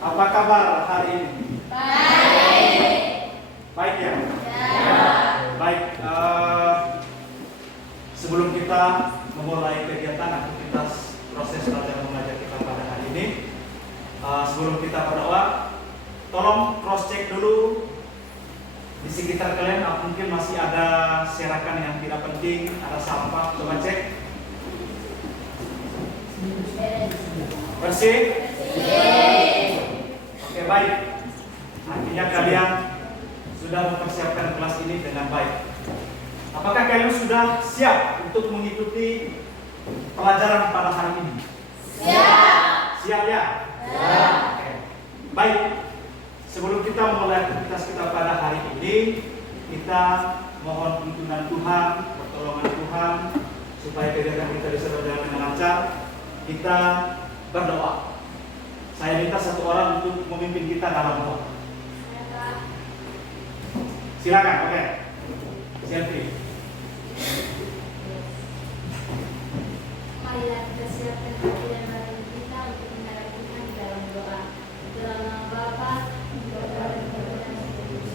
Apa kabar hari ini? Baik. Baik ya? Ya. Baik. Sebelum kita memulai kegiatan aktivitas proses belajar mengajar kita pada hari ini, sebelum kita berdoa, tolong cross check dulu di sekitar kalian. Mungkin masih ada serakan yang tidak penting, ada sampah. Coba cek. Bersih? Oke, baik. Artinya kalian sudah mempersiapkan kelas ini dengan baik. Apakah kalian sudah siap untuk mengikuti pelajaran pada hari ini? Siap. Siap ya? Siap. Oke. Baik. Sebelum kita memulai aktivitas kita pada hari ini, kita mohon tuntunan Tuhan, pertolongan Tuhan, supaya kegiatan kita bisa berjalan dengan lancar. Kita berdoa. Saya minta satu orang untuk memimpin kita dalam doa. Silakan, oke. Selfie. Marilah kita siapkan hati dan batin kita untuk menghadap Tuhan di dalam doa. Dalam nama Bapa, Putra dan Roh Kudus.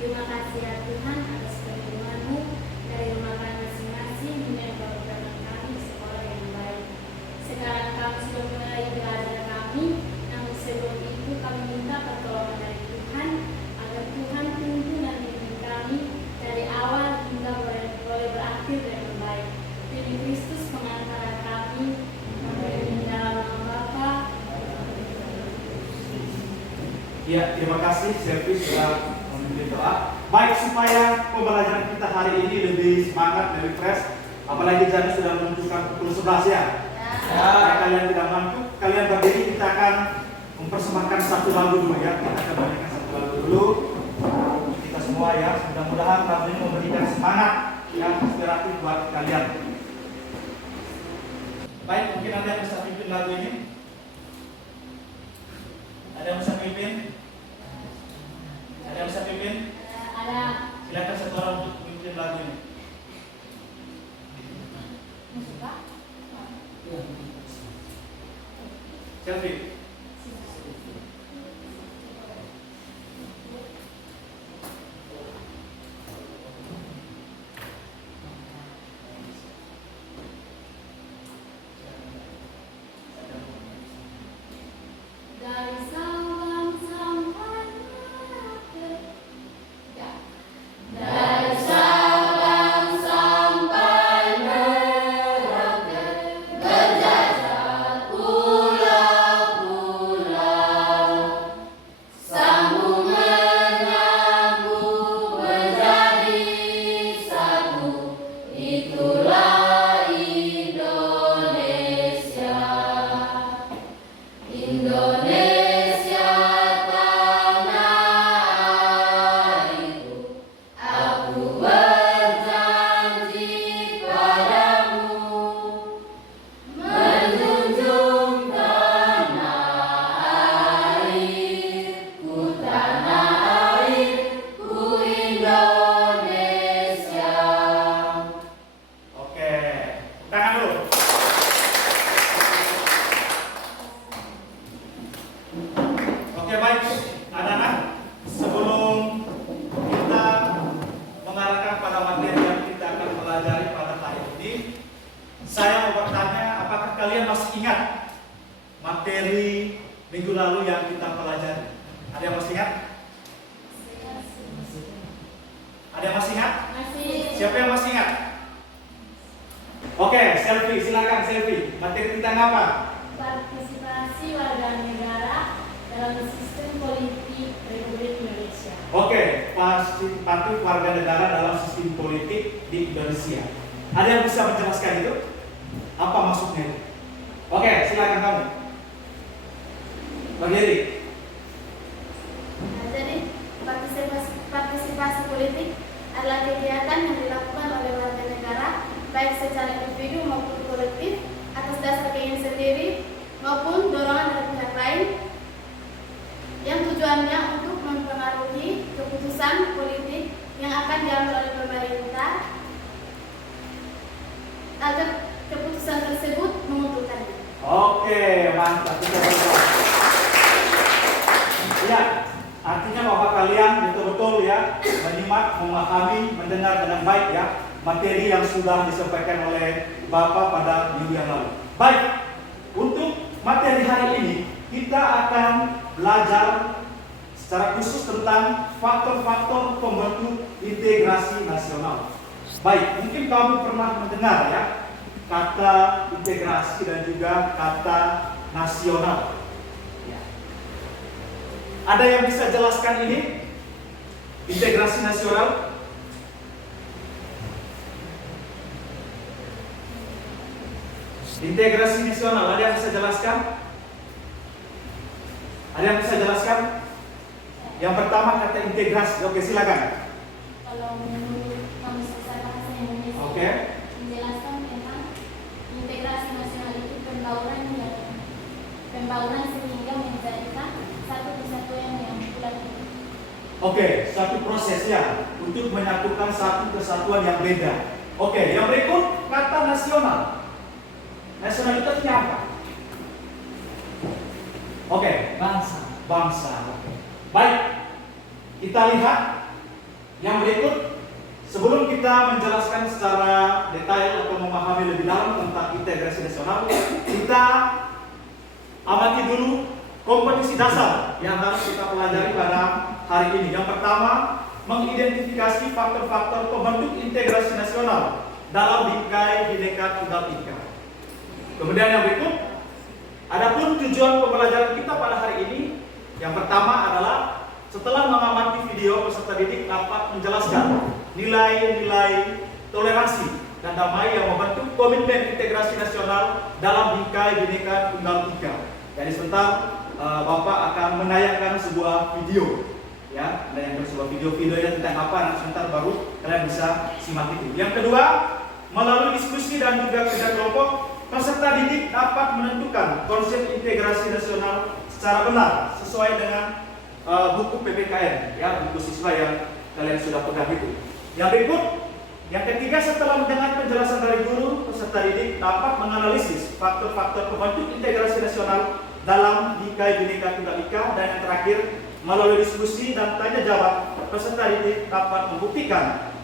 Terima kasih ya Tuhan atas perlindungan-Mu dari rumah kami masing-masing hingga Engkau berikan kami sekolah yang baik. Sekarang kami sudah mulai belajar kami, namun sebelum itu kami minta pertolongan dari Tuhan agar Tuhan tuntun dan bimbing kami dari awal hingga boleh berakhir dengan baik. Demi Kristus pengantara kami, di dalam nama Bapa. Ya, terima kasih Selvi sudah memimpin doa. Baik, supaya pembelajaran kita hari ini lebih semangat, lebih fresh. Apalagi Jani sudah menunjukkan pukul 11 ya. Supaya kalian tidak ngantuk, kalian berdiri, kita akan mempersembahkan satu lagu dulu ya. Kita akan memberikan satu lagu dulu. Kita semua ya, mudah-mudahan lagu ini memberikan semangat yang inspiratif buat kalian. Baik, mungkin ada yang bisa pimpin lagu ini? Ada yang bisa pimpin? Ada yang bisa pimpin? Ada. Silakan satu orang untuk pimpin lagu ini. Musik. Selfie. Dari Sabang sampai Merauke. Ya. Dari Sabang sampai Merauke, berjajah pulau-pulau, sambung menyambung menjadi satu, itulah Indonesia. Indonesia tanah airku, aku berjanji padamu, menjunjung tanah airku Indonesia. Oke, tangan dulu. Oke, baik, anak-anak. Sebelum kita mengarahkan pada materi yang kita akan pelajari pada hari ini, saya mau bertanya, apakah kalian masih ingat materi minggu lalu yang kita pelajari? Ada yang masih ingat? Ada yang masih ingat? Masih. Siapa yang masih ingat? Oke, Selfie, silakan Selfie. Materi tentang apa? Partisipasi warga negara dalam sistem politik Republik Indonesia. Oke, partisipatif warga negara dalam sistem politik di Indonesia. Ada yang bisa menjelaskan itu? Apa maksudnya itu? Oke, silakan kamu. Bang Heri. Nah, jadi partisipasi politik adalah kegiatan yang dilakukan oleh warga negara baik secara individu maupun kolektif atas dasar keinginan sendiri maupun dorongan dari pihak lain yang tujuannya untuk mempengaruhi keputusan politik yang akan diambil oleh pemerintah agar keputusan tersebut menguntungkannya. Oke, mantap. Kita berdoa. memahami, mendengar dengan baik ya materi yang sudah disampaikan oleh Bapak pada minggu yang lalu. Baik, untuk materi hari ini kita akan belajar secara khusus tentang faktor-faktor pembentuk integrasi nasional. Baik, mungkin kamu pernah mendengar ya kata integrasi dan juga kata nasional. Ya. Ada yang bisa jelaskan ini? Integrasi nasional? Integrasi nasional, ada yang bisa jelaskan? Ada yang bisa jelaskan? Yang pertama kata integrasi, oke silakan. Kalau menurut Manusia Bahasa Indonesia, Oke. menjelaskan tentang integrasi nasional itu pembauran sehingga menjadikan satu kesatuan yang bulat. Oke, satu proses ya untuk menyatukan satu kesatuan yang beda. Oke, yang berikut kata nasional. Nasional itu artinya apa? Oke, Bangsa. bangsa. Oke. Baik, kita lihat yang berikut. Sebelum kita menjelaskan secara detail atau memahami lebih dalam tentang integrasi nasional, kita amati dulu kompetensi dasar yang harus kita pelajari pada hari ini. Yang pertama, mengidentifikasi faktor-faktor pembentuk integrasi nasional dalam bingkai Bhinneka Tunggal Ika. Kemudian yang berikut, adapun tujuan pembelajaran kita pada hari ini, yang pertama adalah setelah mengamati video, peserta didik dapat menjelaskan nilai-nilai toleransi dan damai yang membentuk komitmen integrasi nasional dalam bingkai Bhinneka Tunggal Ika. Jadi sebentar Bapak akan menayangkan sebuah video, ya, menayangkan sebuah video tentang apa, nanti sebentar baru kalian bisa simak itu. Yang kedua, melalui diskusi dan juga kerja kelompok, peserta didik dapat menentukan konsep integrasi nasional secara benar sesuai dengan buku PPKN, ya, buku siswa yang kalian sudah pegang itu. Yang berikut, yang ketiga, setelah mendengar penjelasan dari guru, peserta didik dapat menganalisis faktor-faktor pembentuk integrasi nasional dalam bingkai Bhinneka Tunggal Ika. Dan yang terakhir, melalui diskusi dan tanya jawab, peserta didik dapat membuktikan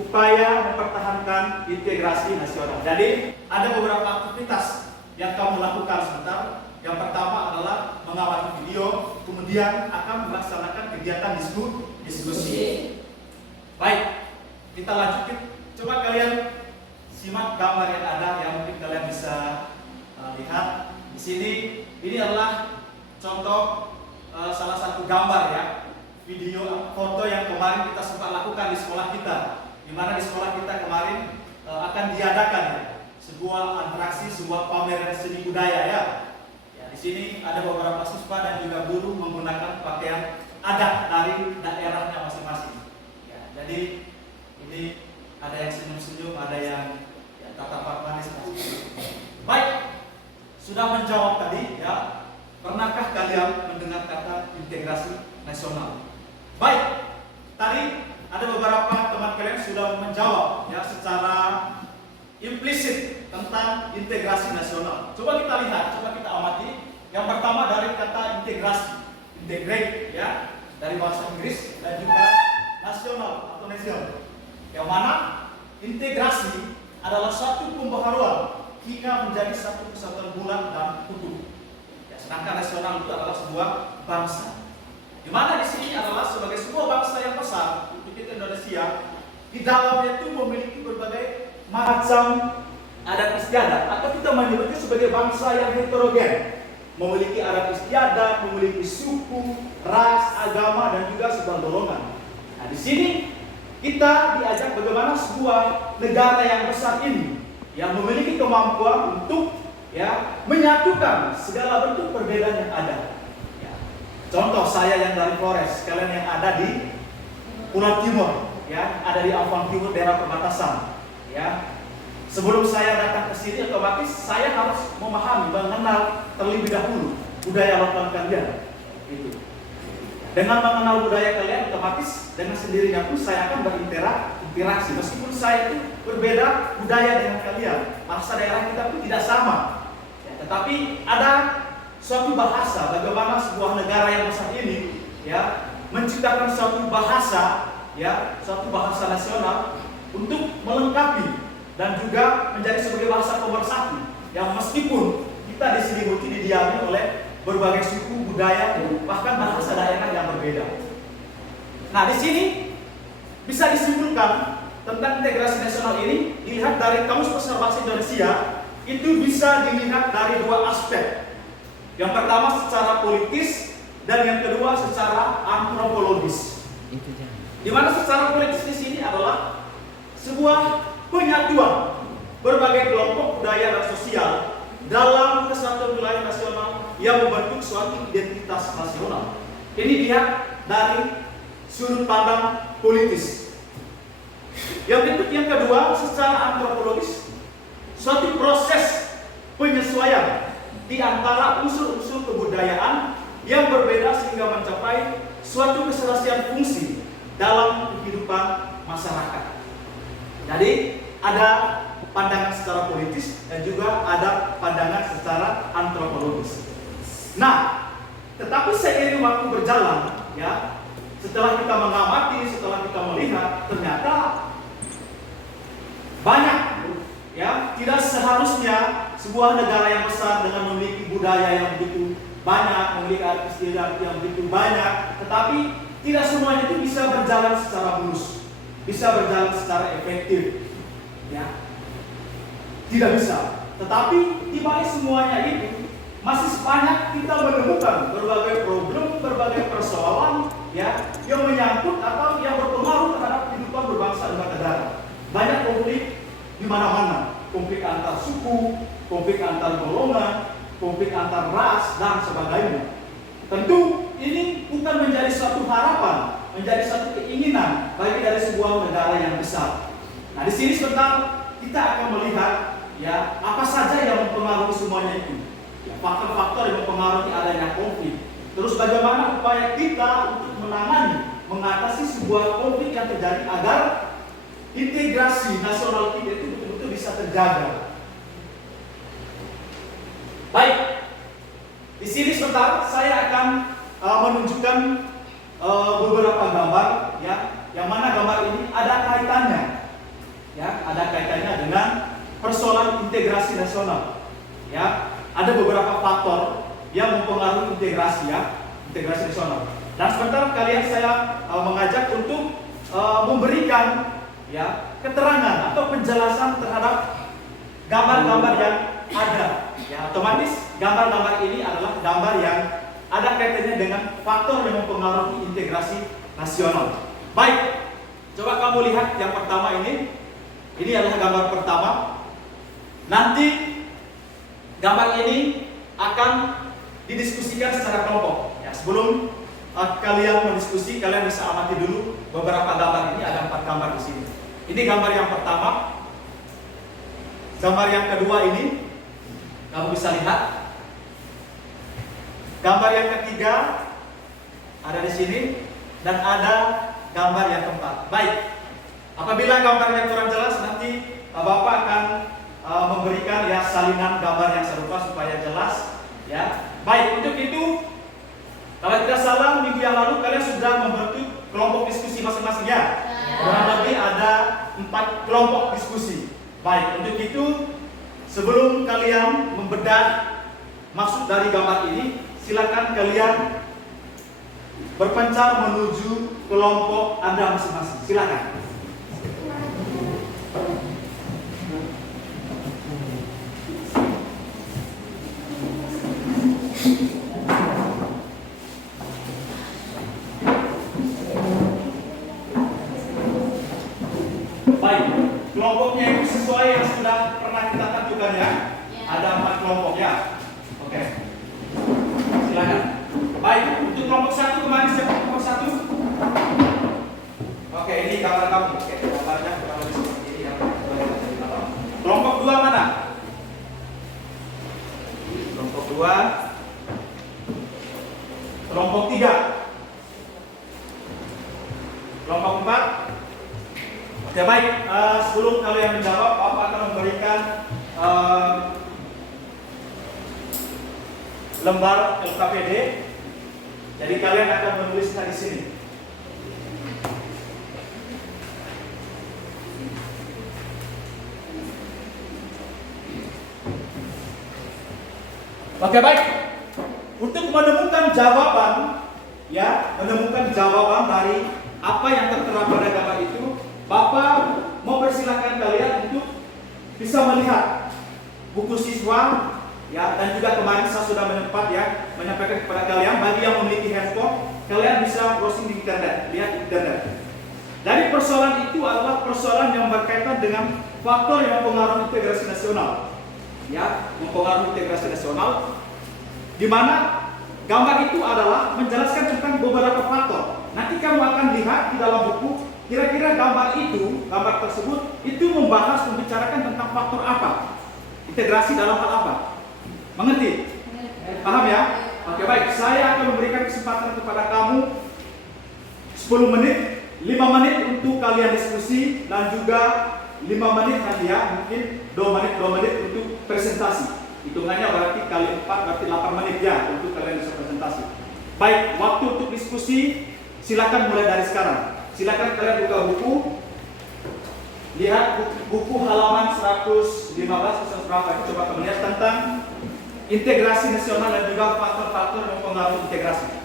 upaya mempertahankan integrasi nasional. Jadi ada beberapa aktivitas yang kamu lakukan sebentar. Yang pertama adalah mengamati video, kemudian akan melaksanakan kegiatan diskusi. Baik, kita lanjutkan. Coba kalian simak gambar yang ada yang mungkin kalian bisa lihat di sini. Ini adalah contoh salah satu gambar ya, video foto yang kemarin kita sempat lakukan di sekolah kita. Di mana di sekolah kita kemarin akan diadakan ya, sebuah atraksi, sebuah pameran seni budaya ya. Di sini ada beberapa siswa dan juga guru menggunakan pakaian adat dari daerahnya masing-masing. Ya, jadi ini ada yang senyum-senyum, ada yang ya, tatapan manis. Baik, sudah menjawab tadi ya. Pernahkah kalian mendengar kata integrasi nasional? Baik, tadi ada beberapa teman kalian sudah menjawab ya secara implisit tentang integrasi nasional. Coba kita lihat, coba kita amati. Yang pertama dari kata integrasi, integrate ya, dari bahasa Inggris, dan juga nasional atau nation. Yang mana integrasi adalah satu pembaharuan hingga menjadi satu kesatuan bulat dan utuh. Ya, sedangkan nasional itu adalah sebuah bangsa. Di mana di sini adalah sebagai sebuah bangsa yang besar untuk kita Indonesia, di dalamnya itu memiliki berbagai macam adat istiadat, atau kita menyebutnya sebagai bangsa yang heterogen, memiliki adat istiadat, memiliki suku, ras, agama, dan juga sebuah golongan. Nah, di sini kita diajak bagaimana sebuah negara yang besar ini yang memiliki kemampuan untuk ya menyatukan segala bentuk perbedaan yang ada. Ya. Contoh saya yang dari Flores, kalian yang ada di Pulau Timur, ya, ada di Ampang Timur, daerah perbatasan, ya. Sebelum saya datang ke sini, otomatis saya harus memahami, mengenal terlebih dahulu budaya lokal kalian. Gitu. Dengan mengenal budaya kalian, otomatis dengan sendirinya pun saya akan berinteraksi. Meskipun saya itu berbeda budaya dengan kalian, bahasa daerah kita pun tidak sama. Ya, tetapi ada suatu bahasa, bagaimana sebuah negara yang besar ini, ya, menciptakan suatu bahasa ya suatu bahasa nasional untuk melengkapi dan juga menjadi sebagai bahasa pemersatu yang meskipun kita diselimuti didiami oleh berbagai suku, budaya, bahkan bahasa daerah yang berbeda. Nah, di sini bisa disimpulkan tentang integrasi nasional ini dilihat dari Kamus Besar Bahasa Indonesia, itu bisa dilihat dari dua aspek. Yang pertama secara politis dan yang kedua secara antropologis. Di mana secara politis di sini adalah sebuah penyatuan berbagai kelompok budaya dan sosial dalam kesatuan wilayah nasional yang membentuk suatu identitas nasional. Ini dilihat dari sudut pandang politis. Yang berikut yang kedua secara antropologis, suatu proses penyesuaian di antara unsur-unsur kebudayaan yang berbeda sehingga mencapai suatu keserasian fungsi dalam kehidupan masyarakat. Jadi ada pandangan secara politis dan juga ada pandangan secara antropologis. Nah, tetapi seiring waktu berjalan, ya, setelah kita mengamati, setelah kita melihat, ternyata banyak, ya, tidak seharusnya sebuah negara yang besar dengan memiliki budaya yang begitu banyak, memiliki arti istiadat yang begitu banyak, tetapi tidak semuanya itu bisa berjalan secara mulus, bisa berjalan secara efektif, ya, tidak bisa. Tetapi di balik semuanya itu masih banyak kita menemukan berbagai problem, berbagai persoalan, ya, yang menyangkut atau yang berpengaruh terhadap kehidupan berbangsa dan bernegara. Banyak konflik di mana-mana, konflik antar suku, konflik antar golongan, konflik antar ras dan sebagainya. Tentu ini bukan menjadi suatu harapan, menjadi suatu keinginan bagi dari sebuah negara yang besar. Nah, di sini sebentar kita akan melihat, ya, apa saja yang mempengaruhi semuanya itu. Ya, faktor-faktor yang mempengaruhi adanya konflik. Terus bagaimana upaya kita untuk menangani, mengatasi sebuah konflik yang terjadi agar integrasi nasional kita itu betul-betul bisa terjaga. Baik, di sini sebentar saya akan menunjukkan beberapa gambar, ya, yang mana gambar ini ada kaitannya, ya, ada kaitannya dengan persoalan integrasi nasional, ya. Ada beberapa faktor yang mempengaruhi integrasi, ya, integrasi nasional. Dan sebentar kalian saya mengajak untuk memberikan, ya, keterangan atau penjelasan terhadap gambar-gambar yang ada. Ya, otomatis gambar-gambar ini adalah gambar yang ada kaitannya dengan faktor yang mempengaruhi integrasi nasional. Baik, coba kamu lihat yang pertama ini. Ini adalah gambar pertama. Nanti gambar ini akan didiskusikan secara kelompok. Ya, sebelum kalian mendiskusi, kalian bisa amati dulu beberapa gambar ini. Ada 4 gambar di sini. Ini gambar yang pertama. Gambar yang kedua ini, kamu bisa lihat. Gambar yang ketiga ada di sini, dan ada gambar yang keempat. Baik, apabila gambarnya kurang jelas, nanti Bapak akan memberikan, ya, salinan gambar yang serupa supaya jelas, ya. Baik, untuk itu, kalau tidak salah minggu yang lalu kalian sudah membentuk kelompok diskusi masing-masing, ya. Kurang lebih ada 4 kelompok diskusi. Baik, untuk itu sebelum kalian membedah maksud dari gambar ini, silakan kalian berpencar menuju kelompok Anda masing-masing. Silakan. Baik, kelompoknya itu sesuai yang sudah pernah kita tentukan, ya. Ada 4 kelompok, ya. Oke. Silakan. Baik, untuk kelompok 1 kemarin siapa kelompok 1? Oke, ini gambar kamu. Oke, gambarnya kurang lebih seperti ini, ya. Kelompok 2 mana? Kelompok 2. Kelompok 3. Kelompok 4. Oke, baik. Sebelum kalian menjawab, Bapak akan memberikan lembar LKPD. Jadi kalian akan menulisnya di sini. Oke, baik. Untuk menemukan jawaban, ya, menemukan jawaban dari apa yang tertera pada gambar itu, Bapak mau persilakan kalian untuk bisa melihat buku siswa, ya, dan juga kemarin saya sudah menyampaikan kepada kalian, bagi yang memiliki handphone, kalian bisa browsing di internet, lihat di internet. Dari persoalan itu adalah persoalan yang berkaitan dengan faktor yang mempengaruhi integrasi nasional, ya, mempengaruhi integrasi nasional, di mana gambar itu adalah menjelaskan tentang beberapa faktor. Nanti kamu akan lihat di dalam buku, kira-kira gambar tersebut itu membicarakan tentang faktor apa, integrasi dalam hal apa. Mengerti? Paham ya? Oke, baik. Saya akan memberikan kesempatan kepada kamu 10 menit, 5 menit untuk kalian diskusi, dan juga 5 menit nanti, ya, mungkin 2 menit untuk presentasi. Hitungannya berarti kali 4 berarti 8 menit, ya, untuk kalian bisa presentasi. Baik, waktu untuk diskusi silakan mulai dari sekarang. Silakan kalian buka buku. Lihat buku halaman 115 berapa itu, coba kamu lihat tentang integrasi nasional dan juga faktor-faktor yang mempengaruhi integrasi.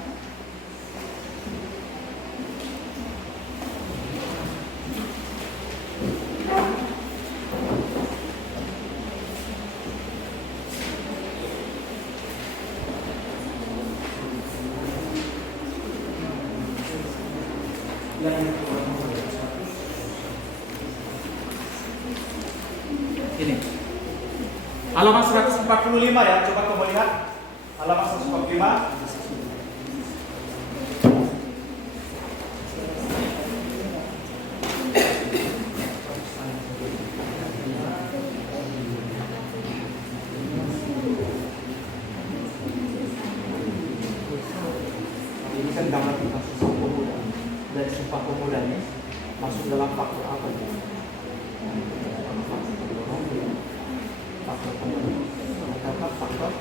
Ini halaman 145, ya, coba kamu lihat halaman 145. Ini kan gambar tentang Sumpah Pemuda, dan Sumpah Pemuda ini masuk dalam faktor apa? Faktor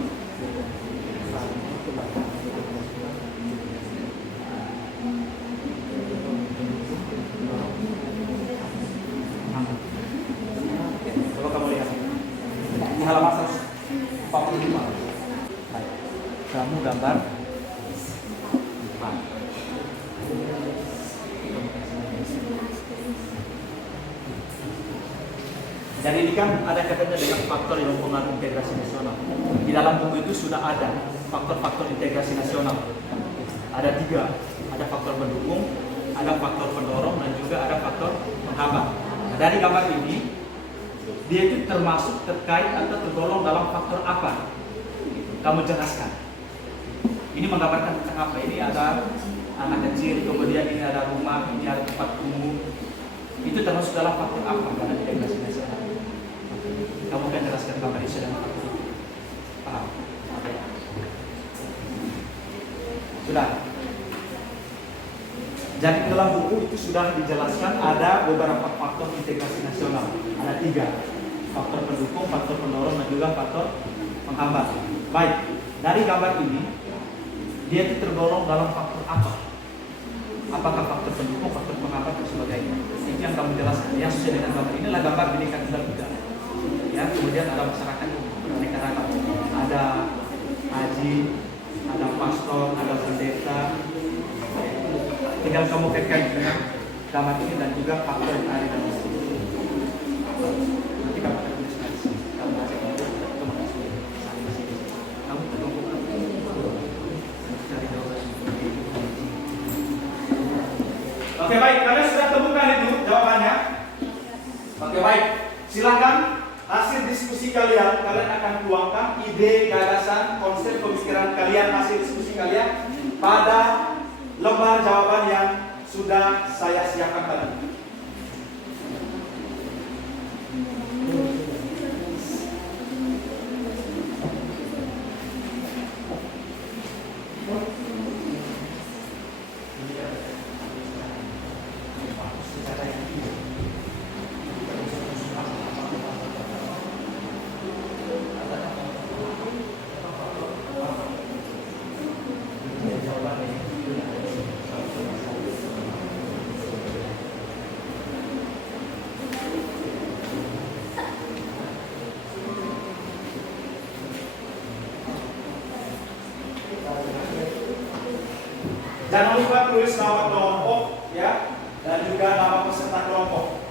coba kamu lihat di halaman 145. Baik, kamu gambar. Dan ini kan ada kaitannya dengan faktor yang mempengaruhi integrasi nasional. Di dalam buku itu sudah ada faktor-faktor integrasi nasional. Ada 3, ada faktor pendukung, ada faktor pendorong, dan juga ada faktor penghambat. Nah, dari gambar ini, dia itu termasuk terkait atau tergolong dalam faktor apa? Kamu jelaskan. Ini menggambarkan tentang apa? Ini ada anak kecil, kemudian ini ada rumah, ini ada tempat umum. Itu termasuk dalam faktor apa dalam integrasi nasional? Kamu akan jelaskan gambar ini sudah paham? Sudah. Jadi dalam buku itu sudah dijelaskan ada beberapa faktor integrasi nasional. Ada 3, faktor pendukung, faktor pendorong, dan juga faktor penghambat. Baik, dari gambar ini dia itu tergolong dalam faktor apa? Apakah faktor pendukung, faktor penghambat, dan sebagainya? Itu yang kamu jelaskan. Yang sesuai dengan gambar inilah gambar Bhinneka Tunggal Ika. Ya, kemudian ada masyarakat beraneka ragam, ada haji, ada pastor, ada pendeta. Tinggal kamu kaitkan dengan gambar ini dan juga faktor yang ada dalam sini. Nanti kamu akan tuliskan di sini. Kamu baca kemudian kamu kasih di sini. Kamu tunggu cari jawaban. Oke, baik, kalian sudah temukan itu jawabannya. Oke, baik, silakan. Hasil diskusi kalian akan tuangkan ide, gagasan, konsep pemikiran kalian, hasil diskusi kalian pada lembar jawaban yang sudah saya siapkan tadi. Jangan lupa tulis nama kelompok ya, dan juga nama peserta kelompok.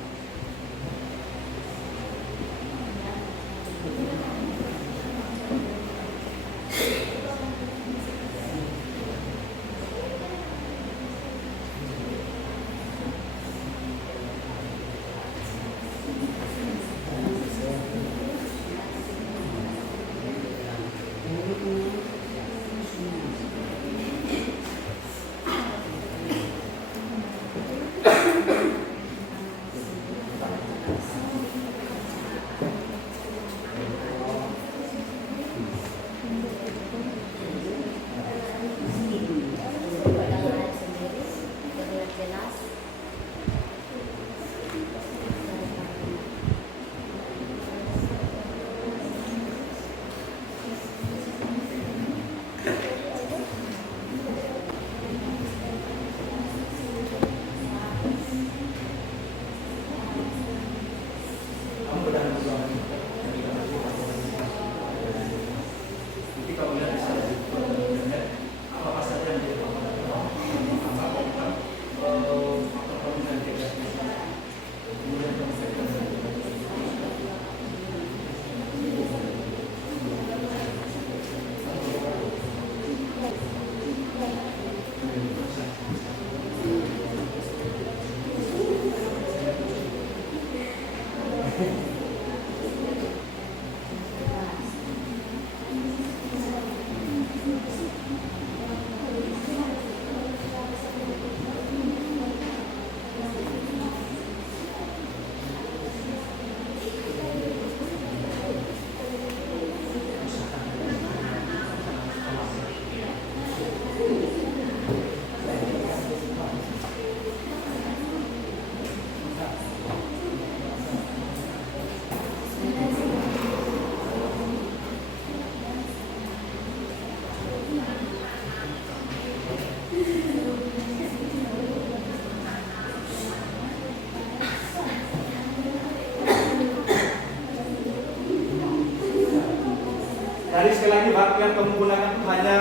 Jadi sekali lagi waktu yang kamu gunakan itu hanya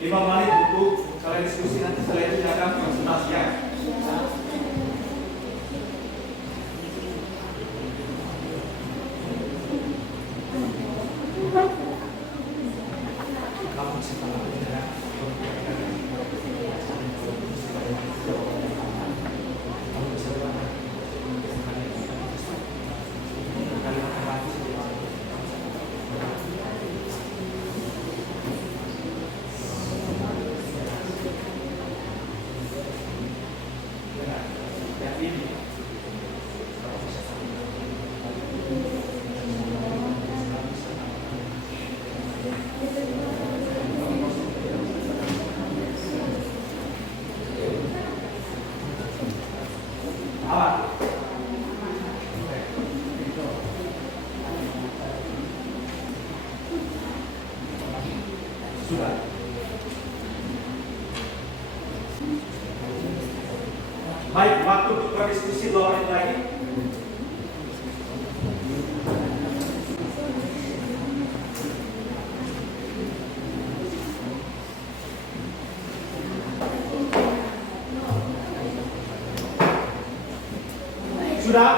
5 menit untuk kalian diskusi, nanti setelah itu akan presentasi ya. Sudah. Baik, waktu untuk berdiskusi 2 menit lagi. Sudah?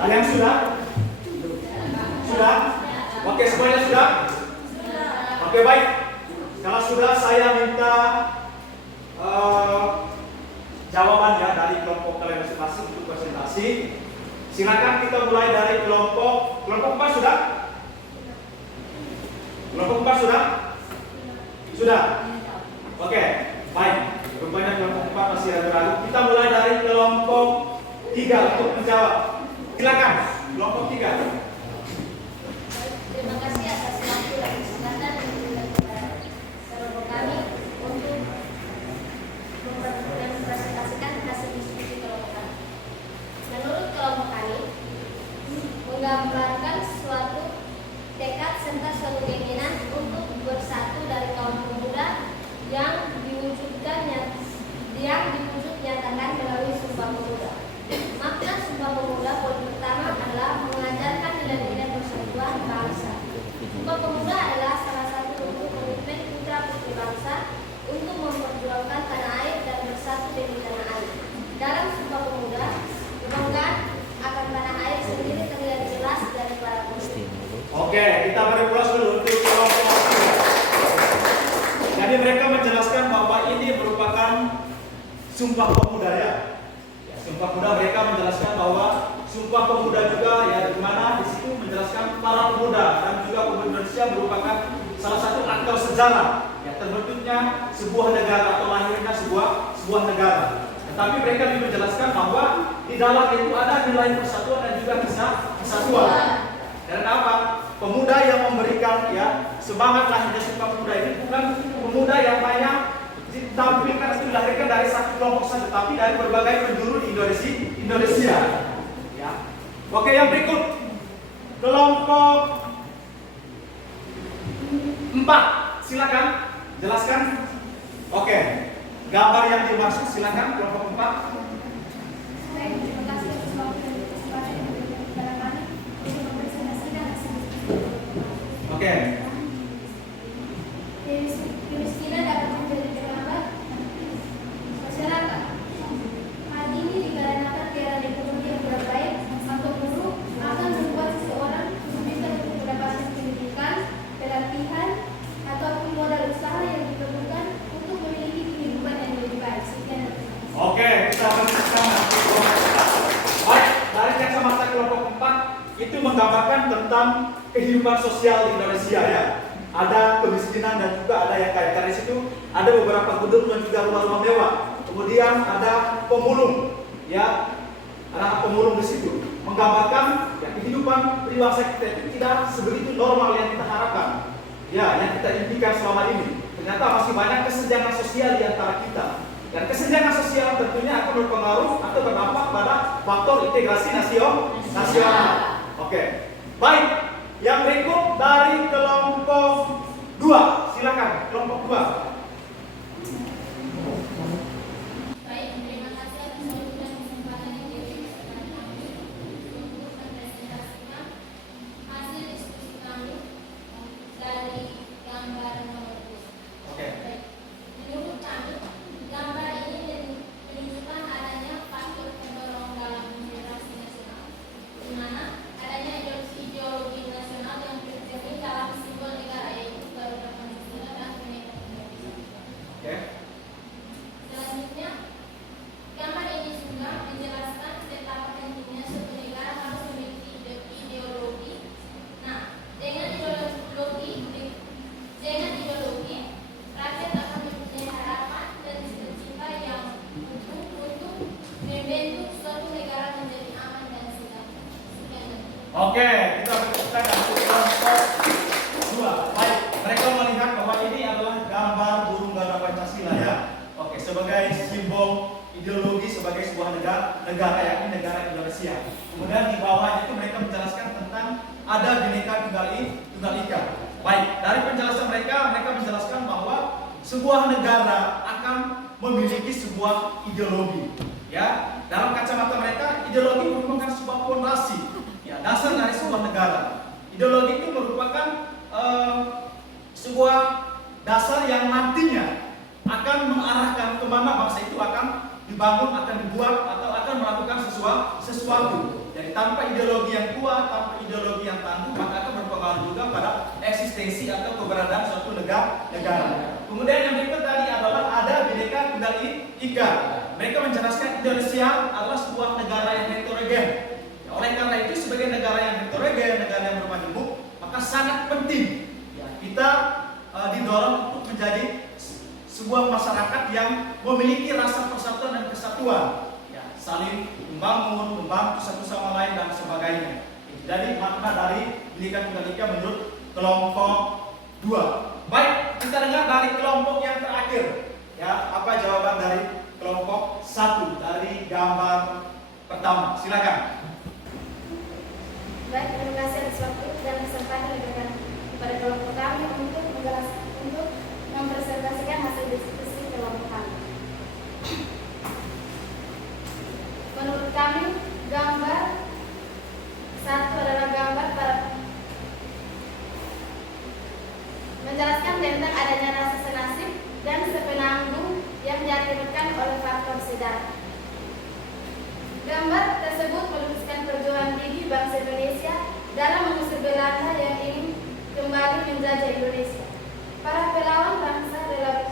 Ada yang sudah? Sudah? Oke, semuanya sudah? Oke, baik. Kalau sudah, saya minta jawabannya dari kelompok kalian masing-masing untuk presentasi. Silakan kita mulai dari kelompok 4 sudah? Kelompok 4 sudah? Sudah? Oke, baik. Rupanya kelompok 4 masih ragu-ragu. Kita mulai dari kelompok 3 untuk menjawab. Silakan, kelompok 3. Terima kasih atas waktu dan kesempatan yang diberikan kepada kelompok kami untuk mempresentasikan hasil diskusi kelompok kami. Menurut kelompok kami, menggambarkan suatu tekad serta suatu keinginan untuk bersatu dari kaum pemuda yang diwujud nyatakan melalui Sumpah Pemuda. Makna Sumpah Pemuda poin pertama adalah mengajarkan Jadi mereka menjelaskan bahwa ini merupakan Sumpah Pemuda ya. Sumpah Pemuda mereka menjelaskan bahwa Sumpah Pemuda juga ya, di mana di situ menjelaskan para pemuda dan juga pemuda Indonesia merupakan salah satu akal sejarah ya, terbentuknya sebuah negara atau lahirnya sebuah negara. Tetapi mereka juga menjelaskan bahwa di dalam itu ada nilai persatuan dan juga kesatuan. Dan apa? Pemuda yang memberikan ya semangat lahirnya Sumpah Pemuda ini bukan pemuda yang banyak ditampilkan atau dilahirkan dari satu kelompok saja, tapi dari berbagai penjuru di Indonesia. Ya. Oke, yang berikut kelompok 4, silakan jelaskan. Oke, gambar yang dimaksud silakan kelompok 4. Baik, terima kasih atas waktu dan kesempatan yang diberikan kepada kami untuk mempresentasikan hasil diskusi. Oke. Kemiskinan dapat menjadi terlambat masyarakat. Hal ini dikarenakan tiada ekonomi yang baik atau buruk akan membuat seseorang kesulitan untuk mendapatkan pendidikan, pelatihan, ataupun modal usaha yang diperlukan untuk memiliki kehidupan yang lebih baik. Sekian dan terima kasih. Oke, kita lanjutkan. Baik, dari kacamata kelompok 4 itu menggambarkan tentang kehidupan sosial di Indonesia ya. Ada kemiskinan dan juga ada yang kaya. Karena situ ada beberapa gedung dan juga rumah-rumah mewah. Kemudian ada pemulung, ya, ada pemulung di situ. Menggambarkan ya, kehidupan pribangsa kita itu tidak sebegitu normal yang kita harapkan, ya, yang kita impikan selama ini. Ternyata masih banyak kesenjangan sosial di antara kita. Dan kesenjangan sosial tentunya akan berpengaruh atau berdampak pada faktor integrasi nasional. Oke, baik. Yang berikut dari kelompok 2, silakan kelompok 2. Baik, terima kasih atas waktu dan kesempatan yang diberikan kami untuk mempresentasikan hasil diskusi kami dari gambar nomor 2. Oke. Baik, menurut kami gambar ini menunjukkan adanya faktor pendorong dalam integrasi nasional, di mana adanya ideologi nasional yang tercermin dalam simbol negara yaitu Garuda Pancasila dan Bhinneka Tunggal Ika. Oke. Selanjutnya, gambar ini juga menjelaskan betapa pentingnya suatu negara harus memiliki ideologi. Nah, dengan ideologi, rakyat akan mempunyai harapan dan cita-cita yang utuh untuk membentuk suatu negara menjadi aman dan sejahtera. Sekian dan Oke, kita berkata kelompok 2. Baik, mereka melihat bahwa ini adalah gambar burung Garuda Pancasila ya. Oke, sebagai simbol ideologi sebagai sebuah negara yakni negara Indonesia. Kemudian di bawah itu mereka menjelaskan tentang ada Bhinneka Tunggal Ika. Baik, dari penjelasan mereka menjelaskan bahwa sebuah negara akan memiliki sebuah ideologi. Ya, dalam kacamata mereka ideologi merupakan sebuah fondasi. Ya, dasar dari sebuah negara. Ideologi itu merupakan sebuah dasar yang nantinya akan mengarahkan kemana bangsa itu akan dibangun, akan dibuat, atau akan melakukan sesuatu. Jadi tanpa ideologi yang kuat, tanpa ideologi yang tangguh, maka akan berpengaruh juga pada eksistensi atau keberadaan suatu negara. Kemudian yang berikut tadi adalah ada Bhinneka Tunggal Ika. Mereka menjelaskan Indonesia adalah sebuah negara yang heterogen. Oleh karena itu sebagai negara yang heterogen, negara yang bermajemuk, maka sangat penting ya, kita didorong untuk menjadi sebuah masyarakat yang memiliki rasa persatuan dan kesatuan, ya, saling membangun, membantu satu sama lain dan sebagainya. Jadi makna dari Bhinneka Tunggal Ika menurut kelompok 2. Baik, kita dengar dari kelompok yang terakhir. Ya, apa jawaban dari kelompok 1 dari gambar pertama? Silakan. Baik, terima kasih atas waktu dan kesempatan diberikan kepada kelompok kami untuk mempresentasikan hasil diskusi kelompok kami. Menurut kami, gambar 1 adalah gambar menjelaskan tentang adanya rasa senasib dan sepenanggung yang diakibatkan oleh faktor sejarah. Gambar tersebut melukiskan perjuangan tinggi bangsa Indonesia dalam mengusir Belanda yang ingin kembali menjajah Indonesia. Para pahlawan bangsa rela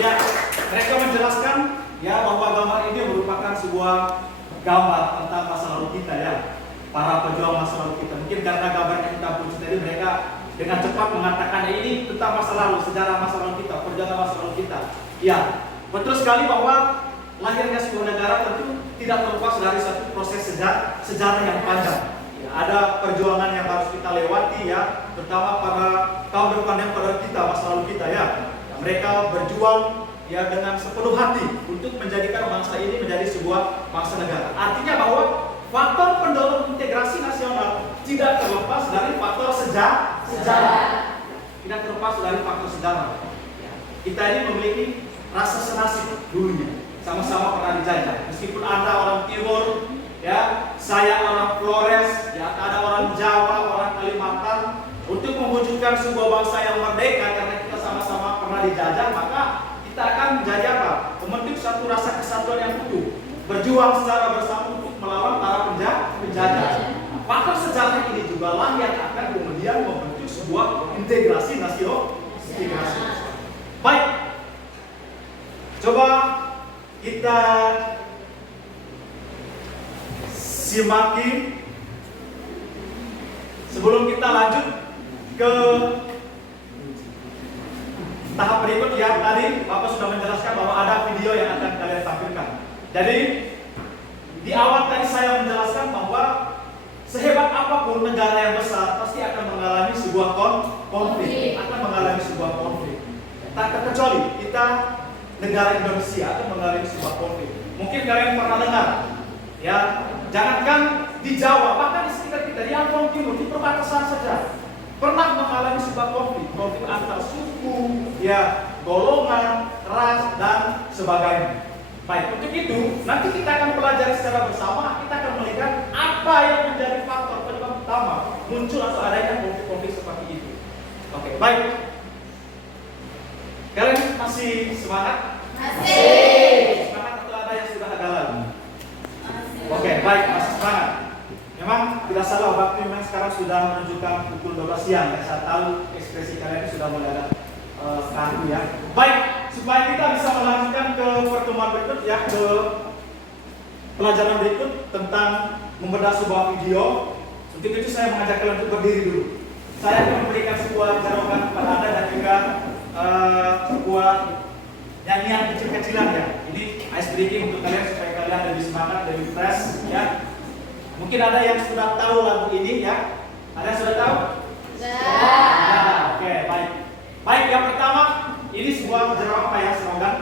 Ya, mereka menjelaskan ya bahwa gambar ini merupakan sebuah gambar tentang masa lalu kita ya, para pejuang masa lalu kita. Mungkin karena gambarnya kita punya tadi, mereka dengan cepat mengatakan ini tentang masa lalu, sejarah masa lalu kita, perjuangan masa lalu kita. Ya, betul sekali bahwa lahirnya sebuah negara tentu tidak terlepas dari satu proses sejarah yang panjang. Ya, ada perjuangan yang harus kita lewati ya, terutama pada kaum depan yang pada kita, masa lalu kita ya. Mereka berjuang ya dengan sepenuh hati untuk menjadikan bangsa ini menjadi sebuah bangsa negara. Artinya bahwa faktor pendorong integrasi nasional tidak terlepas dari faktor sejarah. Tidak terlepas dari faktor sejarah. Kita ini memiliki rasa senasib dulunya, sama-sama pernah dijajah. Meskipun Anda orang Timur, ya, saya orang Flores, ya, ada orang Jawa, orang Kalimantan, untuk mewujudkan sebuah bangsa yang merdeka karena kita sama-sama pernah dijajah, maka kita akan menjadi apa? Membentuk satu rasa kesatuan yang utuh, berjuang secara bersama untuk melawan para penjajah. Faktor sejarah ini juga lah yang akan kemudian membentuk sebuah integrasi nasional. Baik, coba kita simaki sebelum kita lanjut ke tahap berikut ya. Tadi Bapak sudah menjelaskan bahwa ada video yang akan kalian tampilkan. Jadi di awal tadi saya menjelaskan bahwa sehebat apapun negara yang besar pasti akan mengalami sebuah konflik, akan mengalami sebuah konflik. Tak terkecuali kita negara Indonesia akan mengalami sebuah konflik. Mungkin kalian pernah dengar, ya, jangankan di Jawa, bahkan di sekitar kita di Ambon Timur, di perbatasan saja pernah mengalami sebuah konflik antar suku, ya, golongan, ras dan sebagainya. Baik, untuk itu nanti kita akan pelajari secara bersama. Kita akan melihat apa yang menjadi faktor penyebab utama muncul atau adanya konflik-konflik seperti itu. Oke, baik. Kalian masih semangat? Masih. Semangat atau ada yang sudah agak lalu? Oke, baik, masih semangat. Memang tidak salah, waktu memang sekarang sudah menunjukkan pukul 12 siang. Ya, saya tahu ekspresi kalian sudah mulai ada kaku ya. Baik, supaya kita bisa melanjutkan ke pertemuan berikut ya, ke pelajaran berikut tentang membedah sebuah video. Untuk itu saya mengajak kalian untuk berdiri dulu. Saya akan memberikan sebuah jawaban kepada Anda dan juga sebuah nyanyian kecil-kecilan ya. Ini ice breaking untuk kalian supaya kalian lebih semangat, lebih fresh ya. Mungkin ada yang sudah tahu lagu ini ya. Ada yang sudah tahu? Sudah. Oke, baik. Baik, yang pertama ini sebuah jerawat ya, slogan.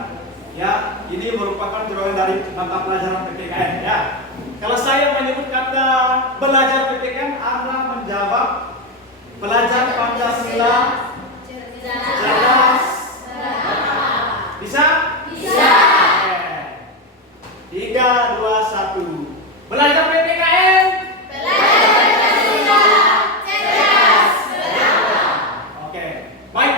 Ya, ini merupakan jerawat dari mata pelajaran PPKN ya. Kalau saya menyebut kata belajar PPKN, Anda menjawab belajar Pancasila cerdas. Bisa? Bisa. Oke. 3, 2, 1. Belajar PPKN. Belajar Pancasila cerdas. Oke, baik.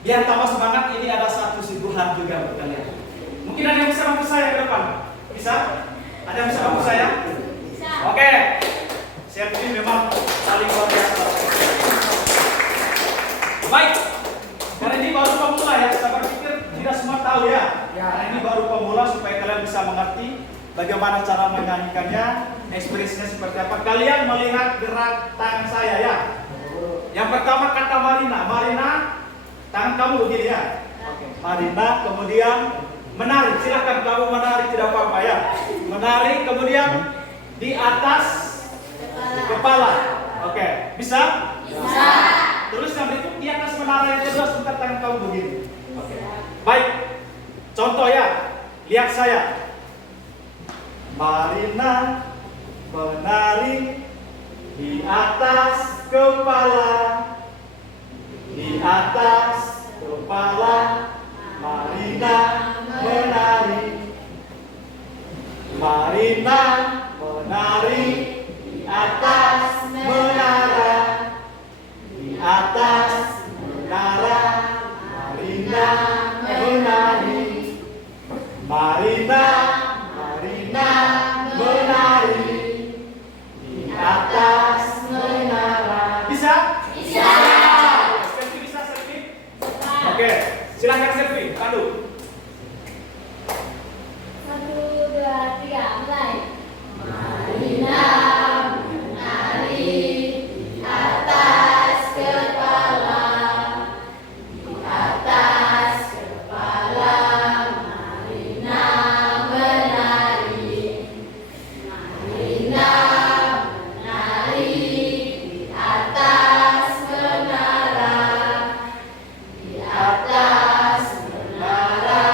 Biar tambah semangat, ini ada satu suguhan juga buat kalian. Mungkin ada yang bisa bantu saya ke depan? Bisa? Ada yang bisa bantu saya? Bisa. Oke. Siap, ini memang saling luar biasa. Baik. Karena ini baru pemula ya, saya berpikir tidak semua tahu ya. Karena ini baru pemula supaya kalian bisa mengerti bagaimana cara menyanyikannya, ekspresinya seperti apa. Kalian melihat gerak tangan saya ya. Yang pertama kata Marina. Marina, tangan kamu begini ya. Oke. Marina, kemudian menari. Silakan kamu menari, tidak apa-apa ya. Menari, kemudian di atas kepala. Oke, bisa? Bisa. Terus yang berikut di atas menara yang kedua, sebentar tangan kamu begini. Oke. Baik. Contoh ya. Lihat saya. Marina menari di atas kepala. Di atas kepala Marina menari. Marina menari di atas menara. Di atas menara Marina menari. Marina menari di atas menara. Bisa? Bisa. Selfie bisa selfie? Bisa. Oke, silakan selfie, Pandu. 1, 2, 3, mulai. Marina menari di atas kepala, di atas kepala. Marina menari, Marina menari di atas menara, di atas menara.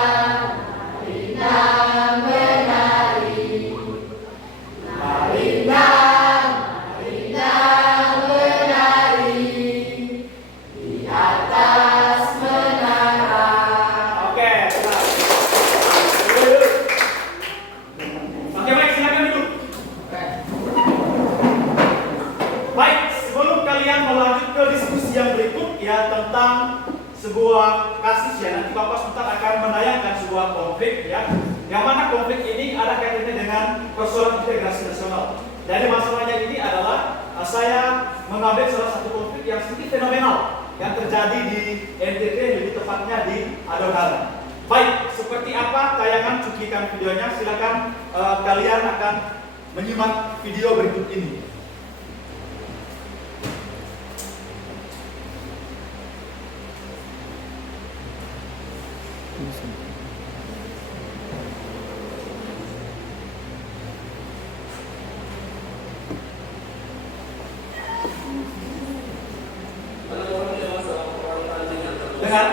Marina menari. Marina, Marina menari di atas menara. Oke, tenang. Oke, baik, silakan duduk. Baik, sebelum kalian melanjut ke diskusi yang berikut ya tentang sebuah kasus ya, nanti Bapak sebentar akan menayangkan sebuah konflik ya, yang mana konflik ini ada kaitannya dengan persoalan integrasi nasional. Jadi masalahnya ini adalah saya mengambil salah satu konflik yang sedikit fenomenal yang terjadi di NTT, lebih tepatnya di Adonara. Baik, seperti apa tayangan, cuplikan videonya, silakan kalian akan menyimak video berikut ini. Dengar?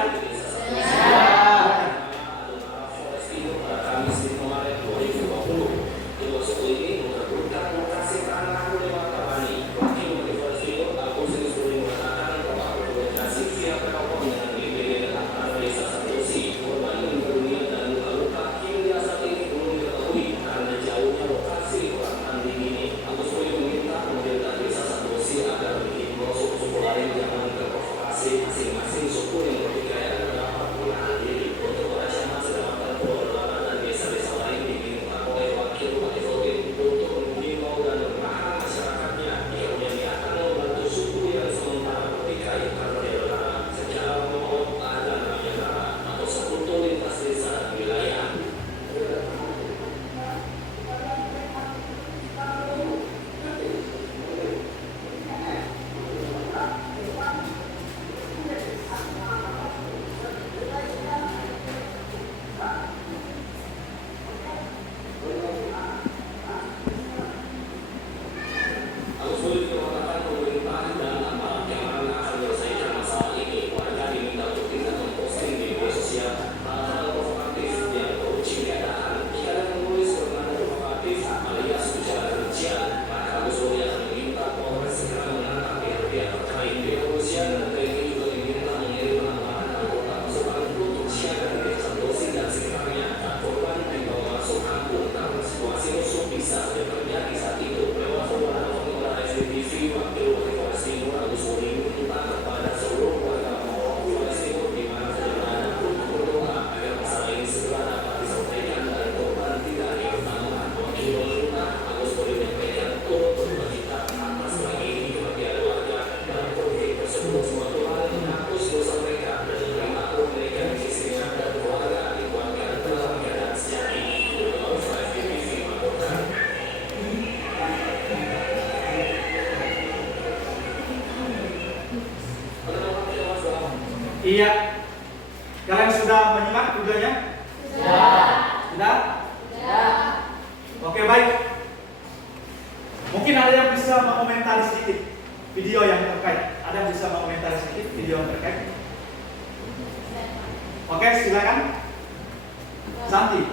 Iya. Kalian sudah menyimak videonya? Sudah? Oke, baik. Mungkin ada yang bisa mengomentari sedikit video yang terkait. Ada yang bisa mengomentari sedikit video yang terkait? Oke, silakan. Santi.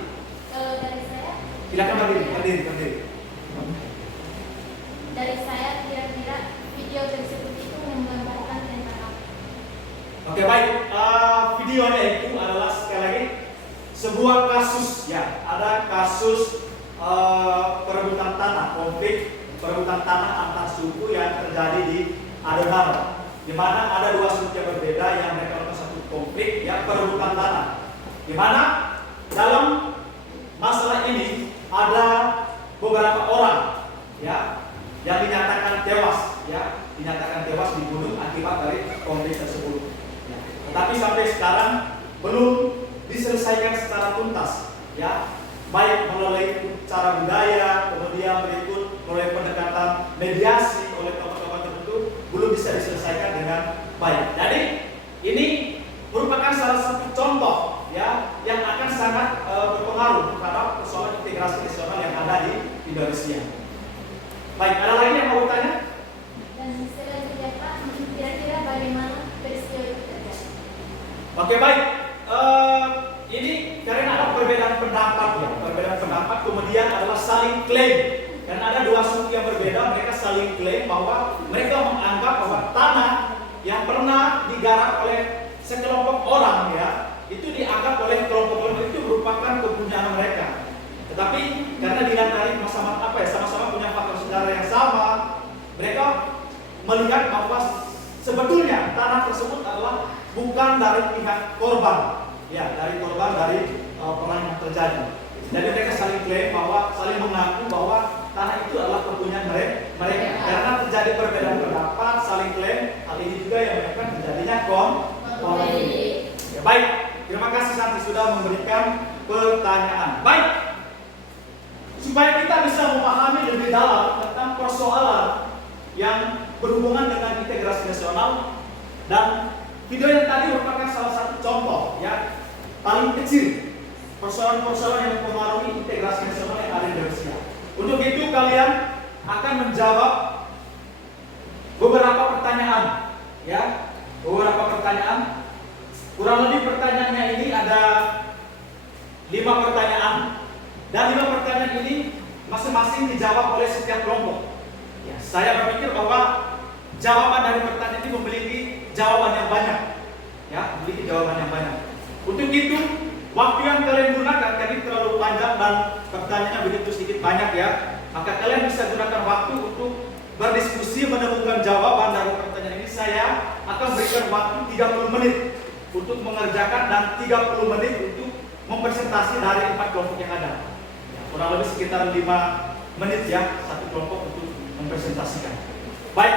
Kalau dari saya, Silakan berdiri. dari saya kira-kira video tersebut itu menggambarkan tentang apa? Oke, baik. Videonya itu adalah sekali lagi sebuah kasus ya. Ada kasus perebutan tanah, konflik perebutan tanah antar suku yang terjadi di Adonara, di mana ada dua suku yang berbeda yang mereka melakukan satu konflik ya, perebutan tanah, di mana dalam masalah ini ada beberapa orang ya yang dinyatakan tewas dibunuh akibat dari konflik tersebut. Ya. Tetapi sampai sekarang belum diselesaikan secara tuntas, ya. Baik melalui cara budaya, kemudian berikut melalui pendekatan mediasi oleh tokoh-tokoh tertentu, belum bisa diselesaikan dengan baik. Jadi ini merupakan salah satu contoh, ya, yang akan sangat berpengaruh terhadap persoalan integrasi nasional yang ada di Indonesia. Baik, ada lagi yang mau bertanya? Dan selanjutnya Pak, kira-kira bagaimana peristiwa itu terjadi? Oke, baik. Ini karena ada perbedaan pendapat, ya. Perbedaan pendapat kemudian adalah saling klaim. Dan ada dua suku yang berbeda, mereka saling klaim bahwa mereka menganggap bahwa tanah yang pernah digarap oleh sekelompok orang, ya, itu dianggap oleh kelompok orang itu merupakan kepunyaan mereka. Tetapi karena dilandari sama-sama punya faktor sejarah yang sama, mereka melihat bahwa sebetulnya tanah tersebut adalah bukan dari pihak korban, ya, dari korban dari perang yang terjadi. Jadi mereka saling klaim bahwa saling mengaku bahwa tanah itu adalah kepunyaan mereka. Karena terjadi perbedaan pendapat, saling klaim, hal ini juga yang menyebabkan terjadinya konflik. Ya, baik, terima kasih Santi sudah memberikan pertanyaan. Baik, supaya kita bisa memahami lebih dalam tentang persoalan yang berhubungan dengan integrasi nasional, dan video yang tadi merupakan salah satu contoh, ya, paling kecil persoalan-persoalan yang mempengaruhi integrasi nasional yang ada di Indonesia. Untuk itu kalian akan menjawab beberapa pertanyaan, ya, beberapa pertanyaan. Kurang lebih pertanyaannya ini ada 5 pertanyaan, dan 5 pertanyaan ini masing-masing dijawab oleh setiap kelompok. Ya, saya berpikir bahwa jawaban dari pertanyaan ini memiliki jawaban yang banyak, ya, memiliki jawaban yang banyak. Untuk itu waktu yang kalian gunakan, karena ini terlalu panjang dan pertanyaannya begitu sedikit banyak, ya, maka kalian bisa gunakan waktu untuk berdiskusi menemukan jawaban dari pertanyaan ini. Saya akan berikan waktu 30 menit untuk mengerjakan dan 30 menit untuk mempresentasi dari 4 kelompok yang ada. Ya, kurang lebih sekitar 5 menit, ya, satu kelompok untuk mempresentasikan. Baik,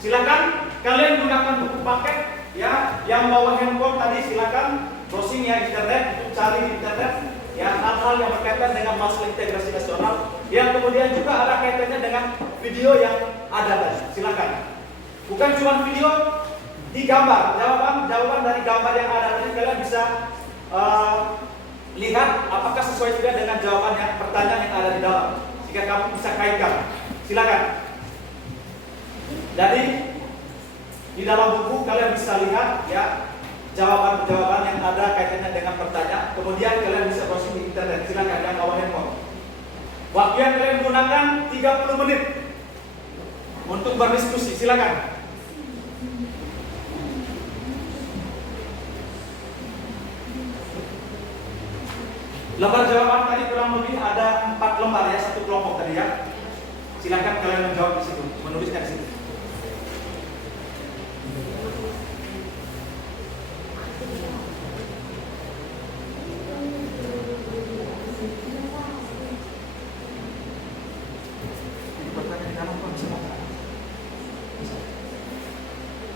silakan kalian gunakan buku paket, ya, yang bawa handphone tadi silakan browsing, ya, internet, untuk cari di internet, ya, hal-hal yang berkaitan dengan masalah integrasi nasional, yang kemudian juga ada kaitannya dengan video yang ada tadi. Silakan. Bukan cuma video, di gambar, jawaban dari gambar yang ada tadi kalian bisa lihat apakah sesuai juga dengan jawaban yang pertanyaan yang ada di dalam, jika kamu bisa kaitkan. Silakan. Jadi di dalam buku kalian bisa lihat, ya, jawaban-jawaban yang ada kaitannya dengan pertanyaan. Kemudian kalian bisa browsing di internet. Silakan yang bawa handphone. Waktu yang kalian gunakan 30 menit untuk berdiskusi. Silakan. Lembar jawaban tadi kurang lebih ada 4 lembar, ya, satu kelompok tadi, ya. Silakan kalian menjawab di situ, menuliskan di situ.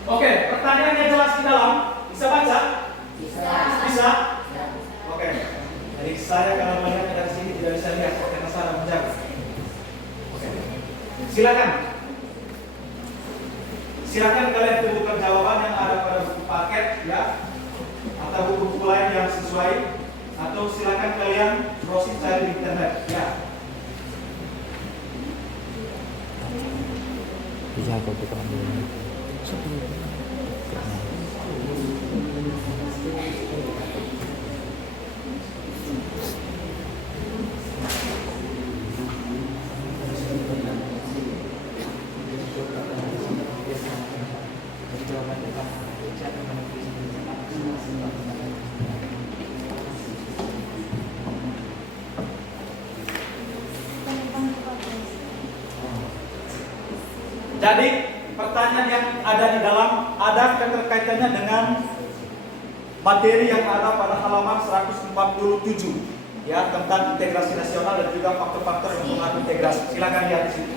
Oke, pertanyaannya jelas di dalam. Bisa baca? Bisa? Oke. Jadi saya kalau melihat dari sini tidak bisa lihat karena saya menjaga. Oke. Silakan. Silakan kalian temukan jawaban yang ada pada buku paket, ya, atau buku-buku lain yang sesuai, atau silakan kalian browsing cari di internet, ya. Bisa kok kita ambil. Jadi pertanyaan yang ada di dalam ada keterkaitannya dengan materi yang ada pada halaman 147, ya, tentang integrasi nasional dan juga faktor-faktor yang mempengaruhi integrasi. Silakan lihat di sini.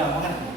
Sudah makan?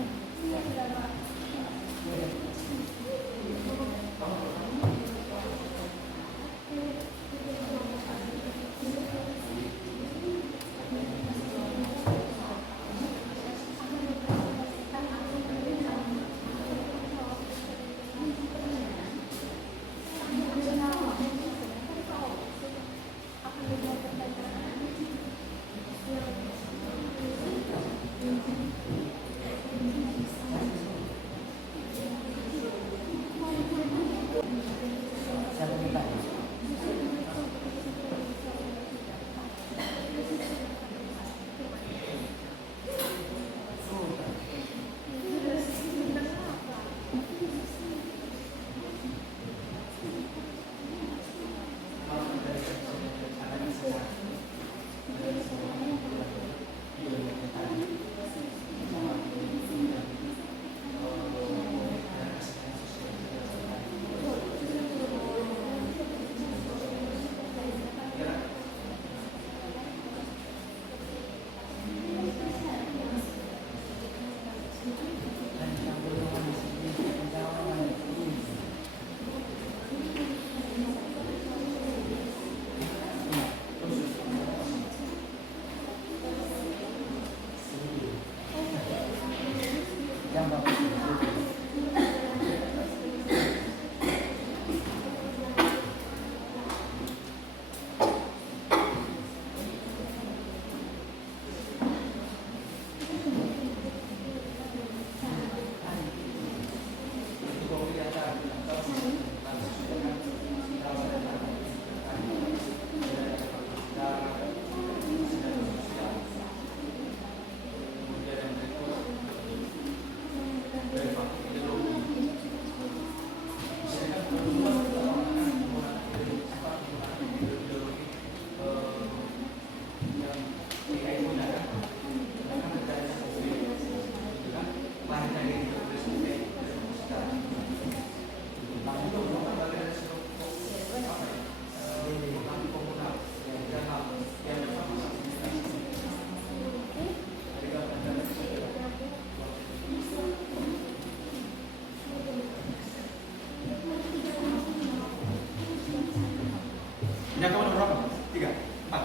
Yang kamu nomor berapa? 3, 4,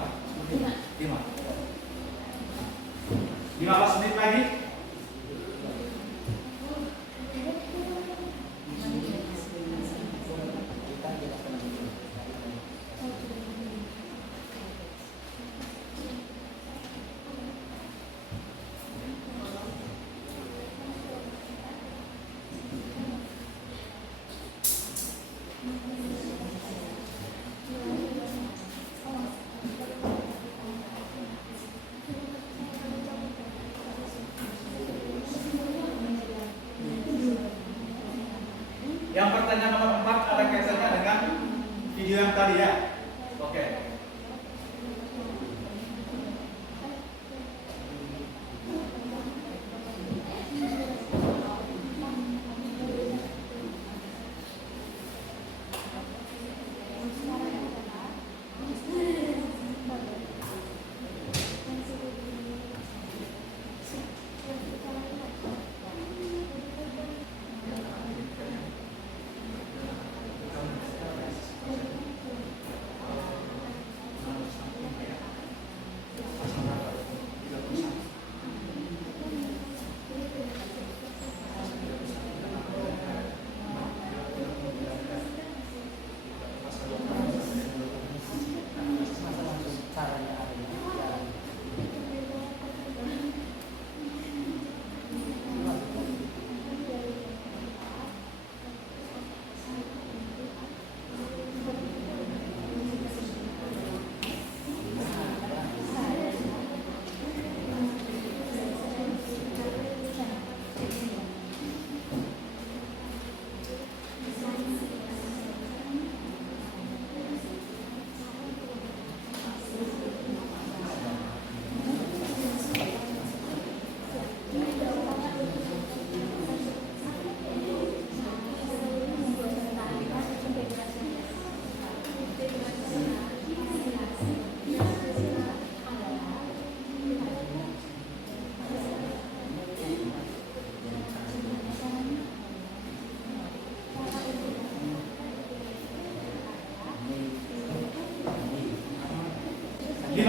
5. 15 menit lagi.